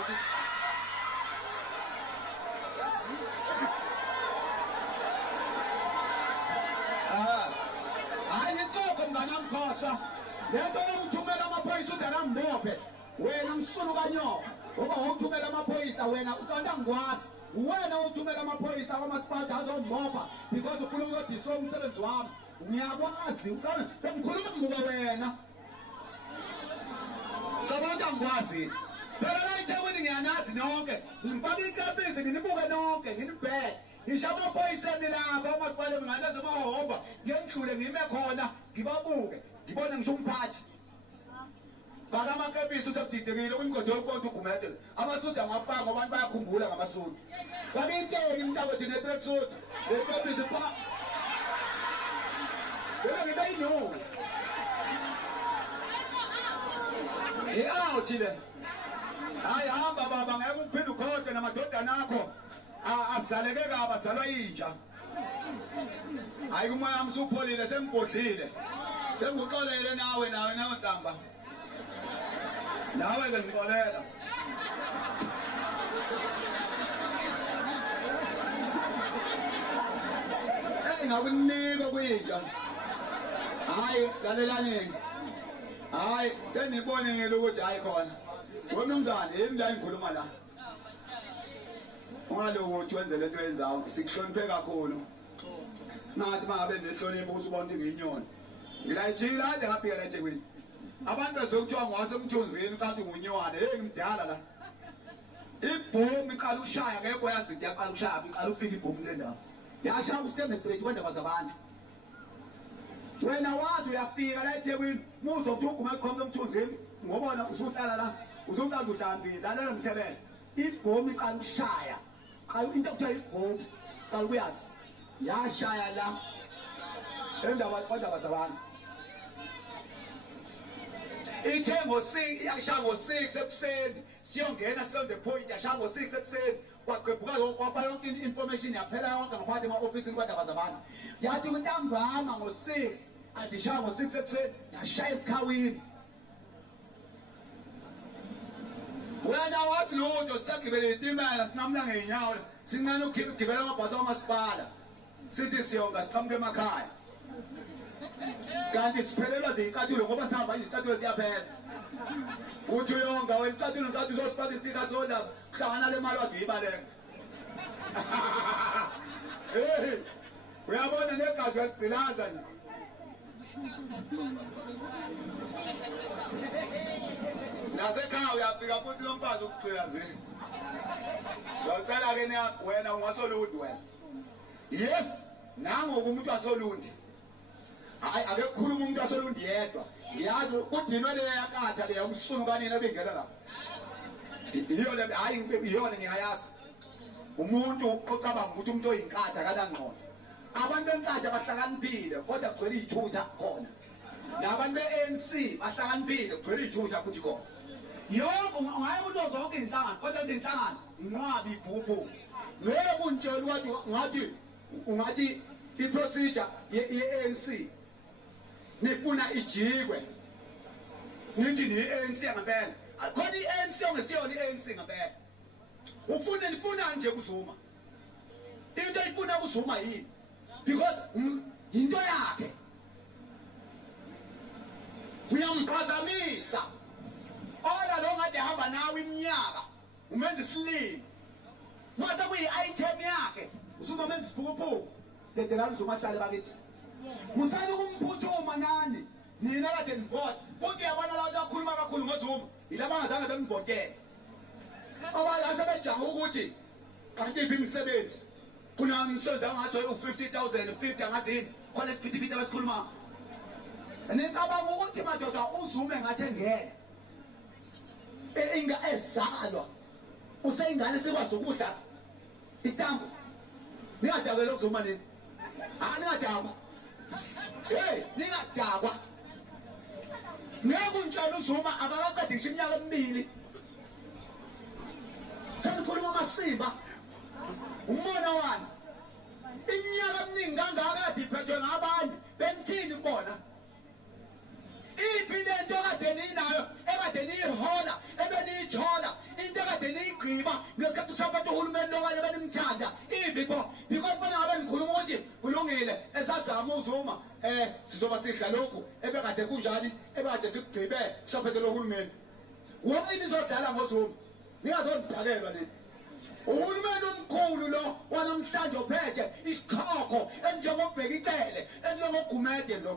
hayi ngisoko mnganamkhohlwa lento yokuthumela amaphoyisa uDarambophe wena msulu kanyoka ngoba wokuthumela amaphoyisa wena uqonda ngikwazi wena wokuthumela amaphoyisa kwamasipalati azombopha because ufuna ukuyodiswa umsebenzi wami ngiyakwazi uqonda bengikhuluma mbuka wena cabanga ngikwazi phela la eThekwini ngiyanazi nonke ngifaka ikapisi nginibuke nonke nginibheke ngisho amaphoyisa lapha umasipala ngane zamahomba ngiyengidlule ngime khona ngibabuke ngibone ngisho umphathi baka amakepisi usebudidekile umgodi wonke ugumede amasudi angafaka abantu bayakhumbula ngamasudi bakinteki mntakwethu netracksuit lekepisi pa ngibe no out le hayi hamba baba ngeke uphinde ukhohle namadodana akho azaleke kabi azalwa yinja hayi umoya wami usupholile sengibhodlile sengikuxolele nawe Nhlamba nawe ke ngixolela ngakunika kwinja hayi lalelani hayi senibonile ukuthi hayi khona wemnumzane yimi la ngikhuluma la ungalokuthi wenze lento yenzayo sikuhloniphe kakhulu nathi mangabe nehlonipho usubona ukuthi ngiyinyoni ngilayithila ade ngaphi la eThekwini abantu bazokuthiwa ngwasemthunzini kanti ngunywane ngimdala la ibhomu iqala ukushaya ngeke yazithi yaqala ukushaya iqala ufika ibhomu le ndawo yashaya usiteme straight kwendaba zabantu wena wazi uyafika la eThekwini muzo ukuthi ugume ekhombe emthunzini ngobona usuhlala la uzomlanda uhlambile lalela ngithebele ibhomu iqala ukushaya into kuthiwa ibhomu qala kuyazi yashaya la endaba zabantu ithe ngo-6 yashaya ngo-6 ekuseni siyongena siyonde point yashaya ngo-6 ekuseni kwaqebuka kwafaka yonke information yaphela yonke ngaphakathi ema-ofisini kwendaba zabantu yathi ntambama ngo-6 andishaya ngo-6 ekuseni yashaya esikhawini wena wathi lutho sisagibele itimela sinamna ngey'nyawo sincane ukugibela amabhasi wamasipala sithi siyonga siqhamuke emakhaya kanti siphelelwa ziyicathulo ngoba sihamba izicathulo siyaphela uthi uyonga wena isicathulo ngathi uzosifaka isitika sola kuhlangana le mali wade uyibaleka uyabona negazi uyagcilaza nje nasekhaya uyafika futhi lo mfazi ukugcilazini ngiyacela-ke wena ungasolundi wena yes nangoku umuntu wasolundi hayi ake kukhuluma umuntu asolundi yedwa ngiyazi kudinwe le yakatha le umsunu kanina bengena lapha iyona hayi iyona ngiyayazi umuntu ocabanga ukuthi umuntu oyinkatha kanangqondo abantu benkatha bahlakaniphile kodwa kugcwele ithutha khona nabantu be-ANC bahlakaniphile kugcwele ithutha futhi khona yonke ungaye kuzo zonke izinhlangano kodwa izinhlangano inqwabi ibhubhu ngeke kuntshela ukuthi ungathi i-procedure ye-ANC nifuna ijikwe nithi ni-ANC ngempela khona i-ANC ongesiyona i-ANC ngempela nifuna nje kuzuma into ifuna kuzuma yini because into yakhe uyamphazamisa ola lo ngade hamba nawe iminyaka umenza isilimo mase kuyi-item yakhe usuzomenza isiphukuphuku dedelani uzomahlale bakithi musani ukumphuthuma nani nina kade nivota futhi uyabona la akhuluma kakhulu ngozuma yilaba angazange bemvotele abanye sebejaha ukuthi kanti iphi imisebenzi kunamsebenzi angathi u-50,000 50 angazini khona isiphithiphithi abasikhuluma nicabanga ukuthi madoda uzume ngathi engene ezalwa useyingane sikwazi ukudla isitambu ningadakela ukuzuma nini ningadakwa ningadakwa ngeke untshela uzuma akakaqedisha iminyaka emibili senikhuluma amasimba umona wani iminyaka eminingi kangaka kade iphethwe ngabanye bemthini bona iphi lento ekade ninayo ekade niyihola ebeniyithola into ekade niyigqiba ngesikhathi kusaphatha uhulumeni lokanye benimthanda iphi bo because bona ngabe nikhuluma ukuthi kulungile esazama uzuma sizoba sidla lokhu ebekade kunjani ebekade sikugqibe kusaphethe lo hulumeni wonke nizodlala ngozuma ningazondakelwa nini uhulumeni omkhulu lo wanamhlanje ophethe isikhokho enjengobheka icele enjengogumede lo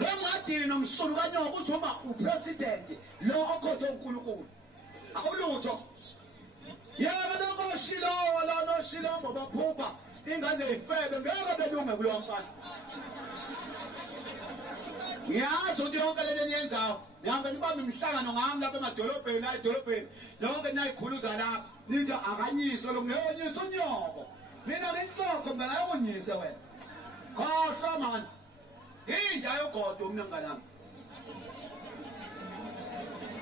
bengadini umsulu kanyoka uzoma upresident lo okhothe uNkulunkulu awulutho yeka nokoshilo la noshilombo baphupha ingane ifebe ngeke belunge kulo mfana ngiyazi ukuthi yonke lento eniyenzayo nihambe nibambe imihlangano ngami lapha emadolobheni edolobheni lonke nayikhuluza lapha nithi akanyiswe lo ngiyonyisa unyoko mina ngisixoxo mina ngayonyise wena khohlwa mani inja yogodo mina nganami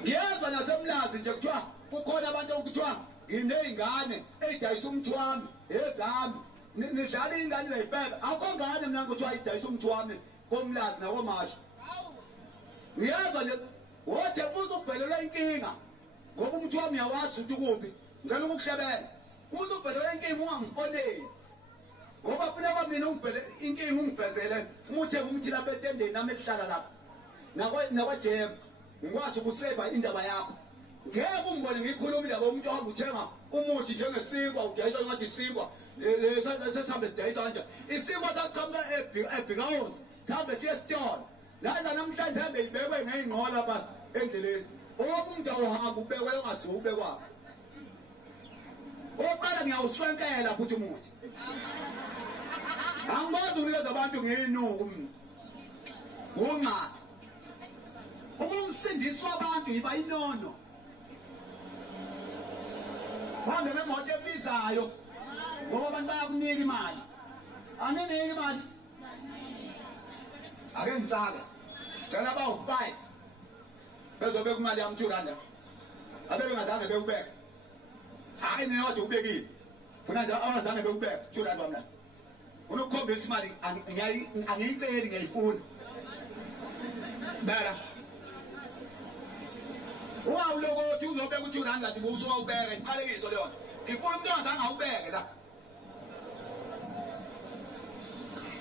ngiyezwa nasemlazi nje kuthiwa kukhona abantu okuthiwa nginey'ngane ey'dayisa umuthi wami ezami nidlala iy'ngane zayibhebe akho ngane mina kuthiwa idayisa umuthi wami komlazi nakomasha ngiyezwa nje wothi umuze ukuvelelwa inkinga ngoba umuthi wami uyawazi ukuthi kuphi ngicela ukukuhlebela umuze ukuvelelwa inkinga ungangifoneli ngoba funa kwamina inkinga ungivezele umuthi umuthi lapha etendeni nami ekuhlala lapha nakwajem ngikwazi ukuseva indaba yakho ngeke ungibone ngikhuluma indaba umuntu ohamba uthenga umuthi njengesinkwa udayisa ngathi isinkwa sesihambe sidayisa kanje isinkwa sasiqhamuka eBighouse sihambe siye esitolo laza namhlanje hambe ibekwe ngey'ngqola lapha endleleni omuntu awuhamba ubekwe ongasiwo ubekwapho oqala ngiyawuswenkela futhi umuthi angikwazi ukunikeza abantu ngeyinuku ngungqaka uma umsindisi wabantu yiba inono hambe ngemoto ebizayo ngoba abantu bayakunika imali aninika imali ake ngitsaka njalo abawu-5 bezobeka imali yami 2 randa abe bengazange bewubeka hayi mina wade ubekile funa nje abazange bewubeka 2 randa wami la unokukhombisa imali angiyiceli ngiyayifuna bela ungawulokothi uzobeka u2 randa ngathi usuka ubeka isiqalekiso leyo nto ngifuna umuntu ongazange awubeke la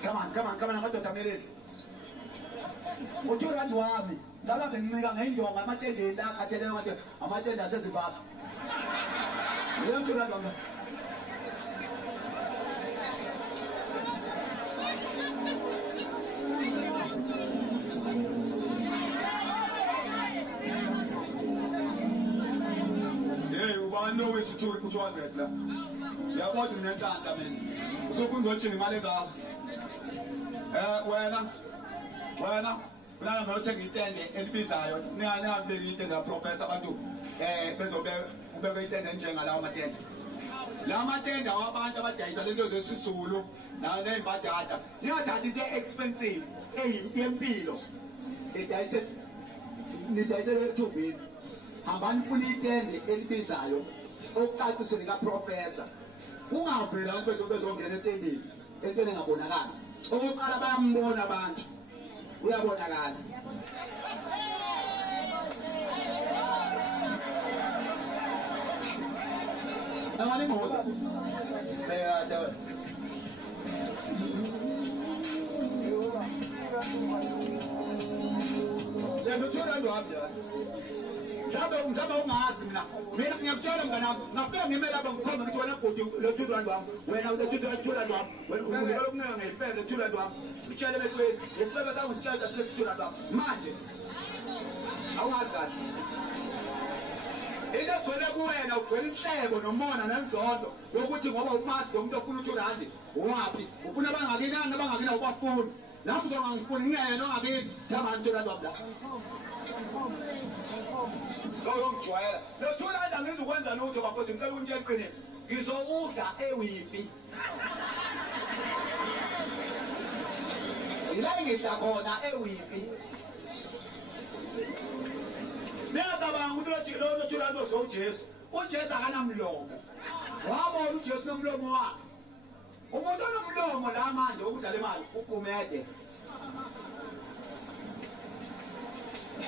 come on amadoda ameleli u2 randa wami njalo bengincika ngeyindonga amatendeni la akhatheleyo amatende asezimbabwe leyo 2 randa wami ubani nowesi 200 la yabona unentanta mina usokunzotshinga imali engaka wena ulana ngiyothenga itende elibizayo niyabeka itende la-professor abantu bezobe ubeka itende enjengalawo matende la matende awabantu abadayisa lento zesisulu ney'mbadada ningathathi into expensive eyempilo nidayisele ethuvini hambani funa itende elibizayo okucaciswe lika-professor ungavela abantu bezongena entendeni engabonakali okokuqala bayambona abantu uyabonakala abaningoza ngiyakutshela mhlawumbe ungazi mina ngiyakutshela mnganami ngafika ngimele aba ngikhombe ngithi wena bhuti lo-200 wami wena le-200 wami ukuncenga ngeyipele le-200 wami utshele emehlweni lesibebe sangu sitshaja sile-200 wami manje awungazi kahle into egcwele kuwena ugcwele inhlebo nomona nenzondo yokuthi ngoba umazi lo muntu ofuna u-200 waphi ufuna abangakinani abangakina ubafuni nami uzongangifuni ngingena ongakini khamani 200 wami la ngiyongijwayela lo-200 angizukwenza lutho bafowethu ngicela ukunitshela iqiniso ngizowudla ewipi yila ngidla khona ewipi niyacabanga ukuthi lo-200 ozwa ujesu ujesu akanamlomo wabona ujesu nomlomo wakhe umuntu onomlomo la manje wokudla le mali ugumede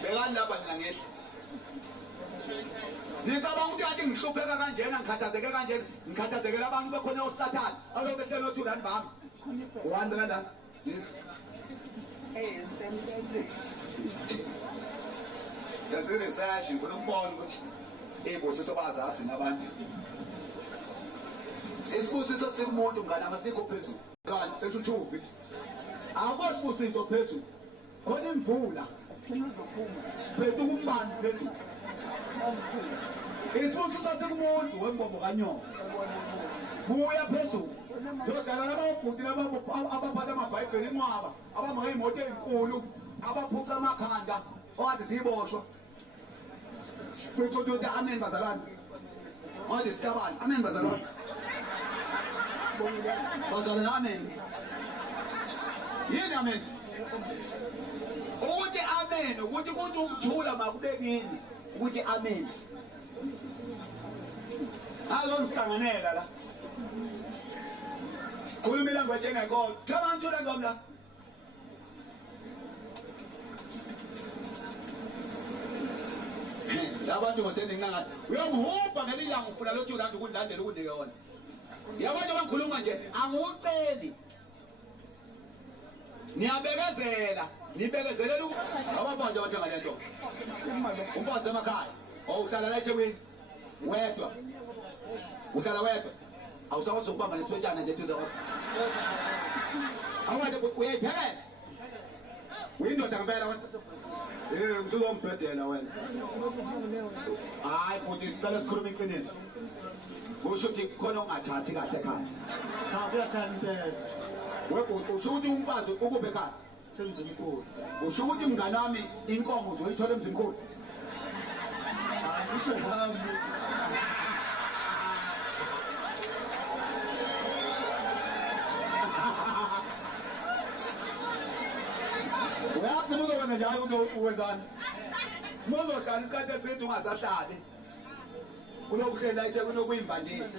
bekani lapha mina ngehla ngicabanga ukuthi kanti ngihlupheka kanjena ngikhathazeke kanjena ngikhathazekela abantu bekhona osathane alobe bethela o-200 bami uhambe kanjani ngenziresearch ngifuna ukubona ukuthi iy'busiso bazazi nabantu isibusiso sikumuntu mnganami asikho phezulu kanti esuthuvi akukho sibusiso phezulu khona imvula phethu kumbani phezulu isibusiso sikumuntu wembombo kanyoko buya phezulu yodlala lababhuti abaphatha amabhayibheli inqwaba abamangey'moto ey'nkulu abaphuca amakhanda okade ziyiboshwa kwetotota amen bazalwane okade sitabane amen bazalwane bazalwane amen yini amen ukuthi amen ukuthi kuthi ukuthula makubekini ukuthi amen azongisanganela la khuluma ilangweji engekhoyo khamani 200 wami la labantu ngotenencane uyomhubha ngelilanga ufuna lo-200 ukundilandela ukundike yona yabantu abangikhuluma nje angiwuceli niyabekezela nibekezelela ababanje bathenga le nto umphatho emakhaya uhlala la eThekwini wedwa uhlala wedwa awusakwazi ukubamba nesibetshana nje eduze kwakho awukade uyayiphekela uyindoda ngempela wena msuzombhedela wena hayi bhuti sicela sikhuluma iqiniso kusho ukuthi khona ungathathi kahle ekhaya cha kuyathanda impela webhuti usho ukuthi umfazi ukuphi ekhaya semzimkhulu usho ukuthi mngane wami inkomo uzoyithola emzimkhulu ayisho hami uyazi uzokwenza njalo ukuthi uwenzani muzohlala isikhathi eside ungasahlali kunokuhlela eThekwini okuyimbandile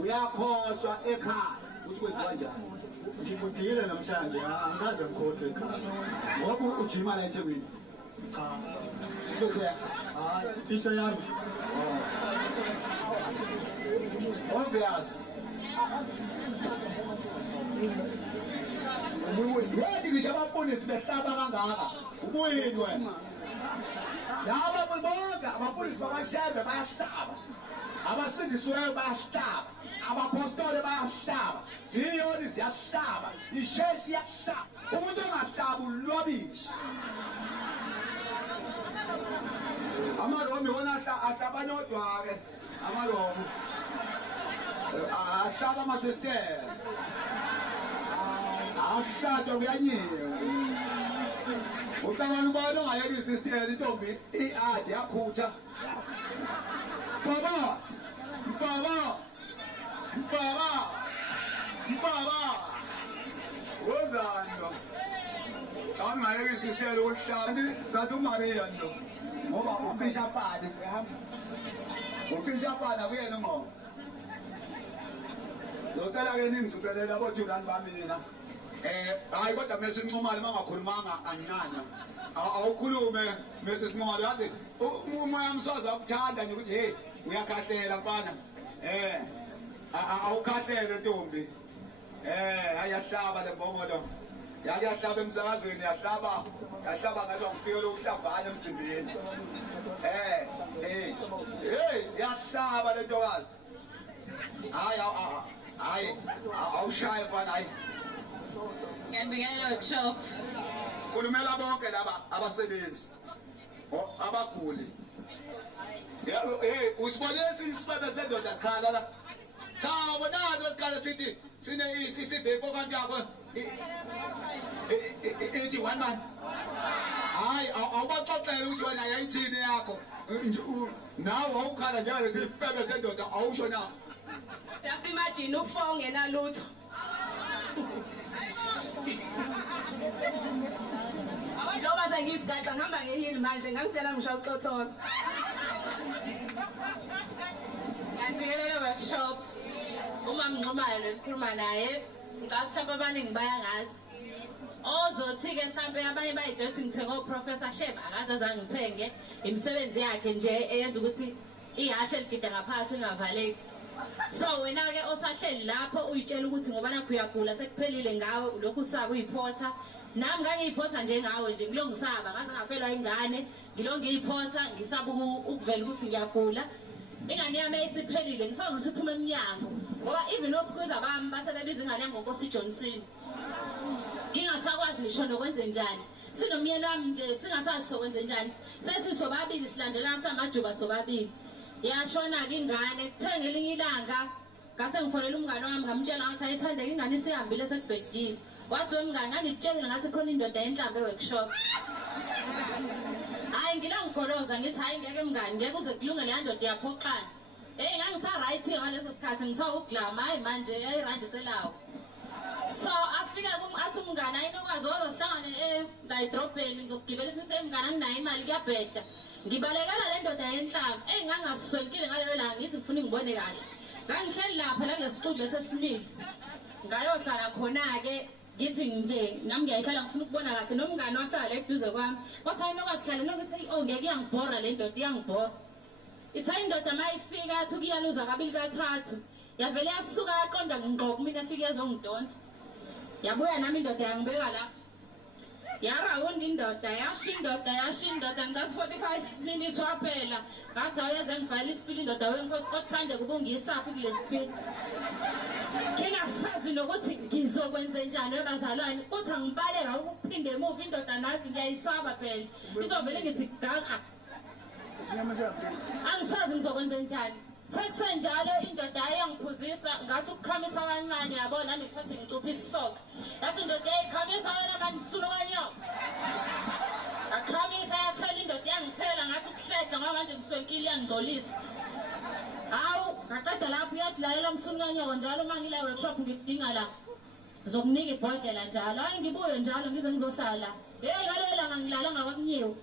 uyakhohlwa ekhaya ukuthi kwenziwa kanjani ngikudile namhlanje angikaze ngikhohlwe ekhaya ngoba ujima la eThekwini cha bese hayi ifihlo yami obvious yedi ngisho abafundisi behlaba kangaka ubuyini wena laba bonke abafundisi bakashebe bayahlaba abasindisiweyo bayahlaba abapostoli bayahlaba ziyoni ziyahlaba isheshi iyahlaba umuntu ongahlaba ulwabisha amaromi wona ahlaba nodwa-ke Amalungu. Ahlaba ama-sister. Ashada kuyanyiwe. Ucabanga ubani ongayeka isister intombi i-adi yakhutha. Baba. Wozando. Cha ngayeka isister uhlandi zathi uMaria ndo. Ngoba ucisha pade. Ucisha pade kuyena ngoba. Zocela ke ningisuselela abothulani bami nina. Hayi kodwa mase sincomale mangakhulumanga ancane. Awukhulume mase sincomale yazi umoya umswazi akuthanda nje ukuthi hey uyakhahlela mfana. Awukhahlele ntombi. Ayahlaba le mbomodo. Yahlaba emsakazweni yahlaba ngathi ngifike lo uhlambana emzimbeni. Yahlaba le ntokazi. Hayi awushaye mfana hayi. Ngiyabingelela workshop. Khulumela bonke laba abasebenzi. Abaguli. Usibone isifebe sendoda sikhala la. Cha bonazo sikhala sithi sine iside kanti yakho. Ithi one man. Hayi awubaxoxela ukuthi wena yayithini yakho. Nawe awukhala njalo sifebe sendoda awusho na. Just imagine ufo ngenalutho. Njengoba sengisigaxa ngihamba ngehili manje ngangitshela ngisho ucothoza. Ngiyabingelela workshop. Uma ngixhumana ngikhuluma naye, ngicela mhlawumbe abaningi bayangazi. Ozothi-ke mhlawumbe abanye bayijothi ngithenge oProfessor Sheba akaze azange ngithenge. Imisebenzi yakhe nje eyenza ukuthi ihashe ligide ngaphansi lingavaleki. So wena-ke osahleli lapho uyitshela ukuthi ngoba nakho uyagula sekuphelile ngawe lokhu usaba uyiphotha. Nami ngangiyiphotha njengawe nje ngilongisaba ngaze ngafelwa ingane ngilongiyiphotha ngisaba ukuvela ukuthi ngiyagula. Ingane yami isiphelile ngisaba ngisho iphuma eminyango ngoba even osikwiza bami basebebiza ingane yami ngoNkosi Johnson. Ngingasakwazi ngisho nokwenze njani. Sinomyeni wami nje singasazi sokwenze njani. Sesisobabili silandelana samajuba sobabili. Yashona-ke ingane kuthenga elinye ilanga ngase ngifonela umngane wami ngamtshela ngathi ayithandeka ingane isihambile sekubhedile. Wathi wemngane ngangitshela ngathi khona indoda yenhlambe workshop. Hayi ngilangigoloza ngithi hayi ngeke mngane ngeke uze kulunge leya ndoda yaphoxana. Ngangisa-right ngaleso sikhathi ngisawuglama hayi manje yayirandiselawo. So afika athi umngane ayinokwazi woza sihlangane la edrobheni ngizokugibela isemngane anginayo imali kuyabheda. Ngibalekela le ndoda yenhlamba engangaswenkile ngalelo langa ngithi ngifuna ngibone kahle. Ngangihleli lapha la kulesixuku lesesimile. Ngayohlala khona-ke ngithi nje nami ngiyayihlala ngifuna ukubona kahle nomngane wahlala la eduze kwami. Wathi ayinokwazi hlala nokuthi ngeke iyangibhora le ndoda iyangibhora. Ithi indoda mayifika athi kuyaluza kabili kathathu. Yavele yasuka yaqonda ngqo kumina afike ezongidonsa. Yabuya nami indoda yangibeka la. Yarawunda indoda yasha indoda ngicathi 45 minutes waphela ngathi awuyaze ngivala isipili indoda wenkosi kokuthande kube ngiyisaphi kulesipili ngingasazi nokuthi ngizokwenze njani webazalwane kuthi angibaleka ukuphinde emuva indoda nathi ngiyayisaba phela izovele ngithi gaga angisazi ngizokwenze njani sekusenjalo indoda ayangiphuzisa ngathi ukukhamisa kancane yabona nami ngithathe ngicupha isisoka yathi indoda eyikhamisa wena manje sulokanyoko akhamisa yathela indoda yangithela ngathi kuhlehla ngoba manje ngiswenkile yangigcolisa hawu ngaqeda lapho yathi lalela msulukanyoko njalo uma ngile workshop ngikudinga la ngizokunika ibhodlela njalo hayi ngibuye njalo ngize ngizohlala ngalelela ngangilala ngakwakunyewu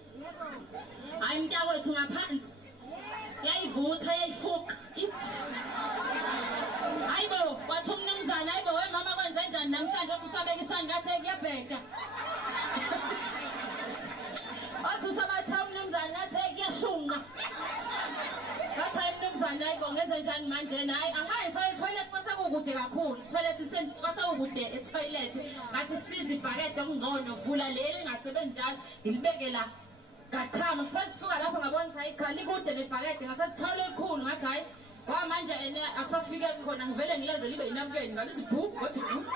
hayi mntakwethu ngaphansi yayivutha yayifuqa ithi hayibo wathi umnumzane hayibo wemama kwenze njani namhlanje wathi usabeka isandla ngathi kuyabheda wathi usabatha umnumzane ngathi kuyashunqa ngathi hayi mnumzane hayibo ngenze njani manje hayi angayi toilet kwasekukude kakhulu toilet kwasekukude etoilet ngathi siza ibhakede okungcono vula leli lingasebenzi njalo ngilibeke la ngathama kuthe kusuka lapho ngabona ukuthi hayi cha likude nebhakede ngasethole elikhulu ngathi hayi ngoba manje ene akusafike khona ngivele ngileze libe yinabukeni ngalithi bhubhu ngothi bhubhu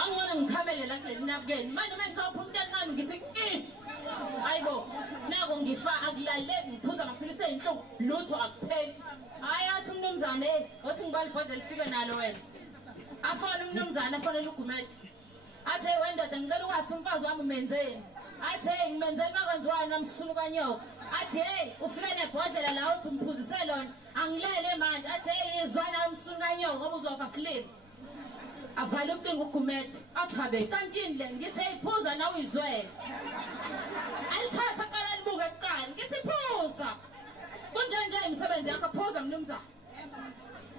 angibona ngikhamele la kuleli nabukeni manje uma ngicapha umuntu encane ngithi Hayibo, nako ngifa akulaleli ngiphuza amaphilisi enhlungu lutho akupheli. Hayi athi umnumzane othi ngibali ibhodlela lifike nalo wena. Afona umnumzane afonela uGumede. Athi wendoda ngicela ukwazi umfazi wami umenzeni. Athi hey ngimenzeni makwenziwani namsulu kanyoka. Athi hey ufike nebhodlela la uthi umphuzise lona angilele manje. Athi hey izwana umsulu kanyoka ngoba uzofa silimi. Avala ucingo uGumede. Athi habe kantini le ngithi eyiphuza nawe uyizwele. Alithatha qala libuke kuqala ngithi phuza. Kunjenje imisebenzi yakho phuza mnumzane.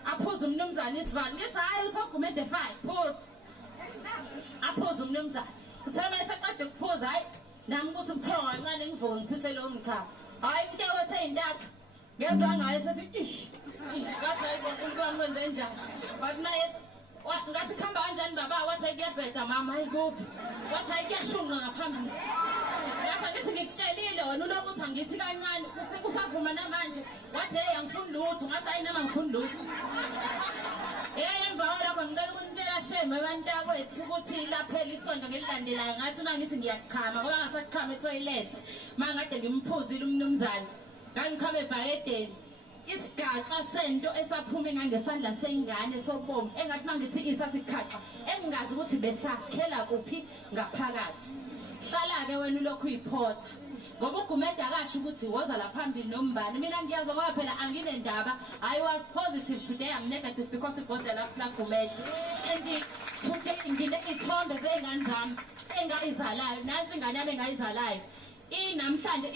Aphuza umnumzane isivalo ngithi hayi uSogumede 5 phuza. Aphuza umnumzane. Uthe mase qade ukuphuza hayi nami ukuthi ubuthongo kancane ngivuke ngiphise lo mchamo. Hayi into wethe indatha. Ngezwe ngayo sethi ngathi hayi uNkulunkulu wenze njani. Bathi naye ngathi khamba kanjani baba wathi kuyabheda mama ayikuphi. Wathi ayikuyashunqa ngaphambili. Ngathi ngithi ngikutshelile wena uloku uthi angithi kancane kusavuma namanje. Wathi hey angifuni lutho ngathi hayi nama ngifuni lutho. Emva kwalokho ngicela ukunitshela shame abantakwethu ukuthi laphela isonto ngelilandelayo ngathi uma ngithi ngiyachama ngoba ngasakuchama etoilet mangade ngimphuzile umnumzane ngangichama ebhakedeni isigaxa sento esaphuma ngangesandla sengane sobomvu engathi mangithi isasikhaxa engingazi ukuthi besakhela kuphi ngaphakathi hlala ke wena ulokhu uyiphotha ngoba uGumede akasho ukuthi woza la phambili nombani mina ngiyazi ngoba phela anginendaba I was positive today I'm negative because ibhodlela la Gumede and today ngine ithombe zengane zami engayizalayo nansi ingane yami engayizalayo namhlanje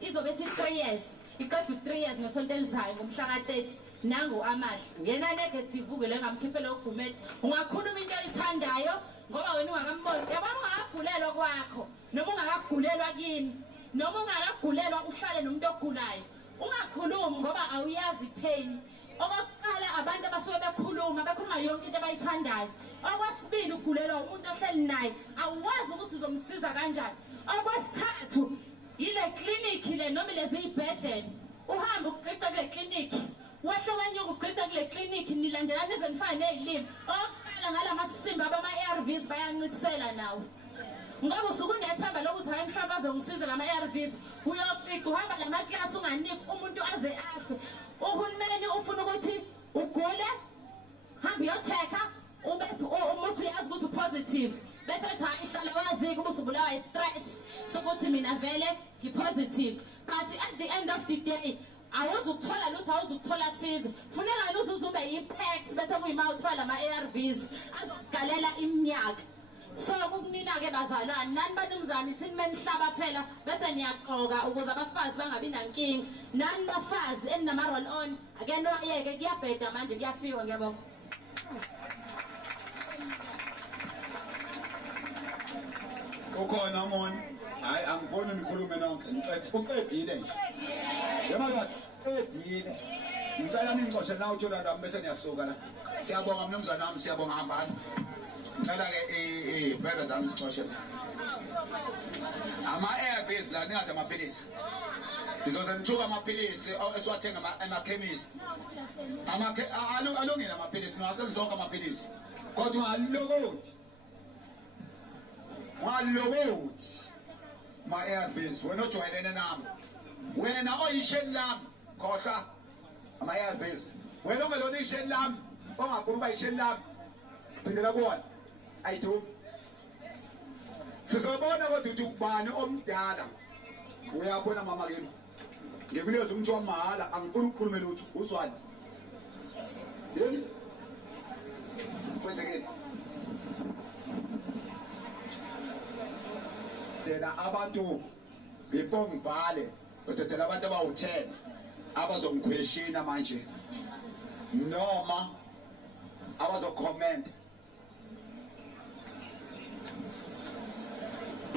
izobethi 3 years iqeda 3 years ngesonto elizayo ngomhla ka30 nangu amahla yena negative ukele ngamkhiphela uGumede ungakhuluma into oyithandayo ngoba wena ungakamboni yabona ungakagulelwa kwakho noma ungakagulelwa kini noma ungakagulelwa uhlale nomuntu ogulayo ungakhulumi ngoba awuyazi pain okokuqala abantu abasuke bekhuluma yonke into abayithandayo okwesibili ugulelwa umuntu ohleli naye awazi ukuthi uzomsiza kanjani okwesithathu ile clinic le noma lezi ibhedlela uhamba uqeda kule clinic wahle wanyuka uqeda kule clinic nilandelana izenifana nezilimi oqala ngalamasimba abama ARVs bayancikisela nawe ngoba usuku unethamba lokuthi hayi mhlawumbe azongisiza lama ARVs uyoqika uhamba lama class unganiki umuntu aze afe uhulumeni ufuna ukuthi ugule hamba uyochecka umuthi uyazi ukuthi upositive bese ethi hayi ihlale wazi ukuba usubulawa istress sokuthi mina vele ngipositive but at the end of the day awuzukuthola lutho awuzukuthola sizo funeka yena uzube yipex bese kuyima uthwala ama ARVs azokugalela iminyaka so kukunina ke bazalwane nani banumzane ithini menihlaba phela bese niyaqoka ukuze abafazi bangabi nankingi nani bafazi enama roll on ake noyeke kuyabheda manje kuyafiwa ngiyabonga ukhona moni hayi angiboni nikhulume nonke uqedile nje yabona qedile ngicela ningixoshe nawe uThulanda bese niyasuka la siyabonga mnumzane wami siyabonga hambani ngicela ke brother zami sixoshe ama ARVs la ningathi amaphilisi izoze nithuka amaphilisi esiwathenga emakhemisi alungile amaphilisi ngasenzonke amaphilisi kodwa ngalokuthi ma ARVs wena ojwayelene nami wena na oyisheni lami khohla ama ARVs wena ungelona isheni lami ongakhuluma isheni lami phindela kuwona ayidu sizobona kodwa ukuthi ubani omdala uyabona mama kimi ngikuleza umuntu wamahala angifuni ukukhuluma lutho uzwani yini kwenzekeni thina abantu bepongivale kodwa abantu abawu10 abazongiquestiona manje noma abazocomment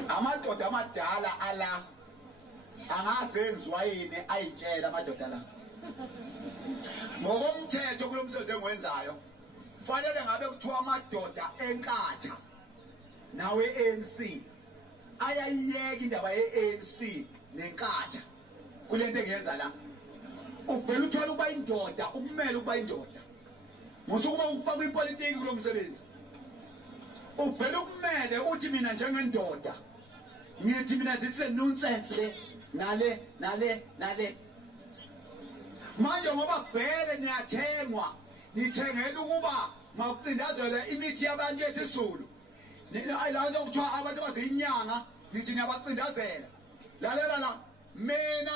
amadoda amadala ala angazenziwa yini ayitshela amadoda la ngokomthetho kulomsebenzi engiwenzayo fanele ngabe kuthiwa amadoda enkatha nawe ANC ayayiyeka indaba ye-ANC nenkatha kulento engiyenza la uvela uthola ukuba indoda ukumele ukuba indoda musukuba ukufaka ipolitiki kulomsebenzi uvela ukumele uthi mina njengendoda ngithi mina this is nonsense le nale manje ngoba bhele niyathengwa nithengela ukuba makucindazele imithi yabantu yesizulu la nto kuthiwa abantu baziyinyanga nithi niyabacindazela lalela la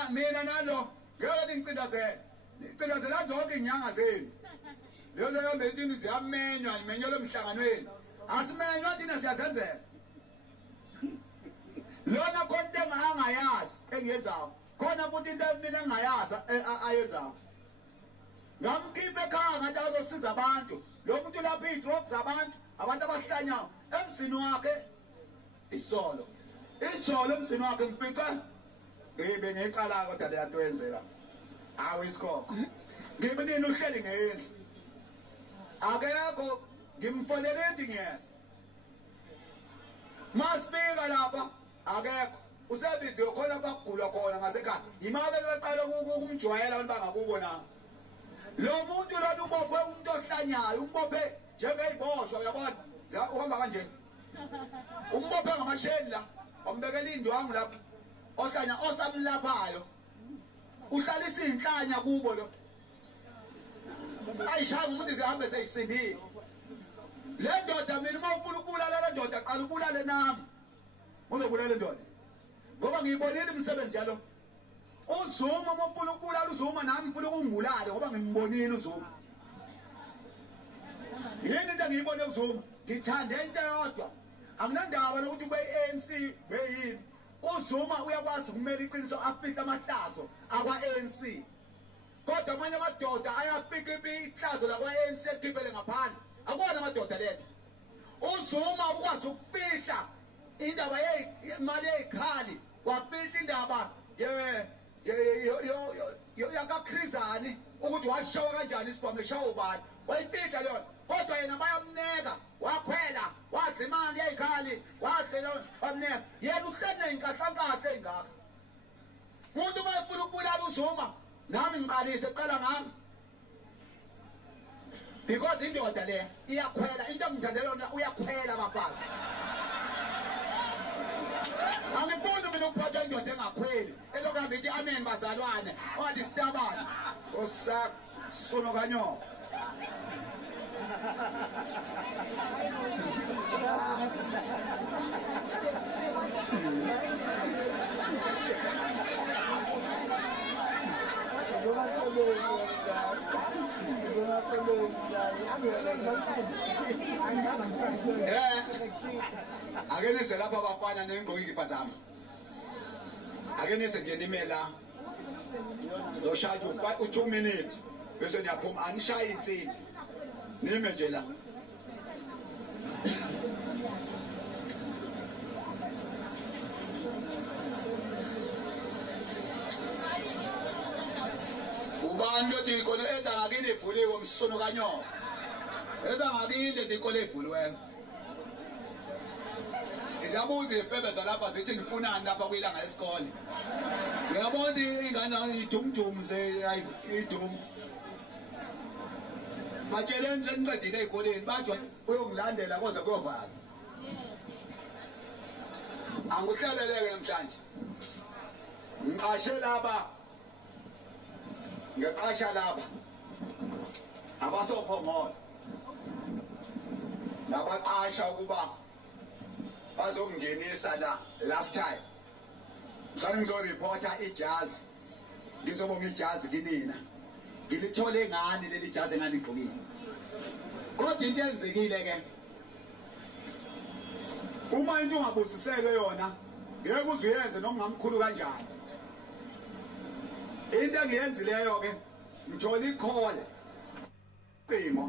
mina nalo ngeke ningicindazele nicindazela zonke inyanga zenu leyo yombe into ziyamenywa imenyelwe emhlanganweni asimenywa thina siyazenzela lona konke engayazi engiyenzayo khona futhi into mina engayazi ayenzayo ngamkhiphe ekhaya ngathi azosiza abantu lo muntu lapha i-drop zabantu abantu abahlanyayo emzini wakhe isolo emzini wakhe ngifica ngibe ngeqala kodwa leyanto yenzeka awu isikhokho ngibe nini uhleli ngendlu akekho ngimfonele ethi ngiyeza masifika lapha akekho usebiziwe khona bakugula khona ngasekhaya yimabe beqala ukumjwayela abantu bangakubo na lo muntu lona ubophe umuntu ohlanyayo umbophe njengeyibosha uyabona uhamba kanje umbophe ngamasheni la wambekela indwangu lapha ohlanya osamlaphayo uhlalisa inhlanya kubo lo ayishaya umuntu zihambe seyisindile le ndoda mina uma ufuna ukubulala le ndoda qala ubulale nami uzobulala le ndoda ngoba ngiyibonile imisebenzi yalo uZuma uma ufuna ukubulala uZuma nami ngifuna ukungibulala ngoba ngimbonile uZuma yini into engiyibone uZuma ngithande into eyodwa anginandaba lokuthi kwe-ANC beyini uZuma uyakwazi ukumela iqiniso afihla amahlazo akwa-ANC kodwa amanye amadoda ayafika ihlazo lakwa-ANC elikhiphele ngaphandle akona amadoda letho uZuma ukwazi ukufihla indaba yemali yeyikhali wafihla indaba yakaKhrizani ukuthi washawa kanjani isibhamu eshawa ubani wayifihla leyo kodwa yena bayamneka wakhwela wadla imali yeyikhali wadla wamneka yena uhleli ney'nkahlankahla ey'ngaka umuntu uma efuna ukubulala uZuma nami ngiqalise eqala ngami because indoda leya iyakhwela into engithandela yona uyakhwela abafazi angifuni mina ukuphatha indoda engakhweli elokuhambe ithi amen bazalwane wadistabane osasono kanyoka ake nize lapha abafana nengqoka izikipa zami ake nize nje nime la zoshaya u2 minutes bese niyaphuma anishaye insini nime nje la ubani lothi ikole eza ngakini ivuliwe umsono kanyoka eza ngakini izikole ivuliweyo izabuza ifebeza lapha zithi nifunani lapha kuyilanga lesikole ngiyabona ingane idumdum idum batsheleni seniqedile ey'koleni bathi uyongilandela koze kuyovala angihlebeleke namhlanje ngiqashe laba ngiqasha laba abasophongolo nabaqasha ukuba bazongingenisa la last time mhlawumbe ngizoreporta ijazi ngizobonga ijazi kinina ngilithole ngani leli jazi engaligqokile kodwa into eyenzekile ke uma into ungabusiselwe yona ngeke uze uyenze noma ngamkhulu kanjani into engiyenzileyo ke ngithola ikhole cimo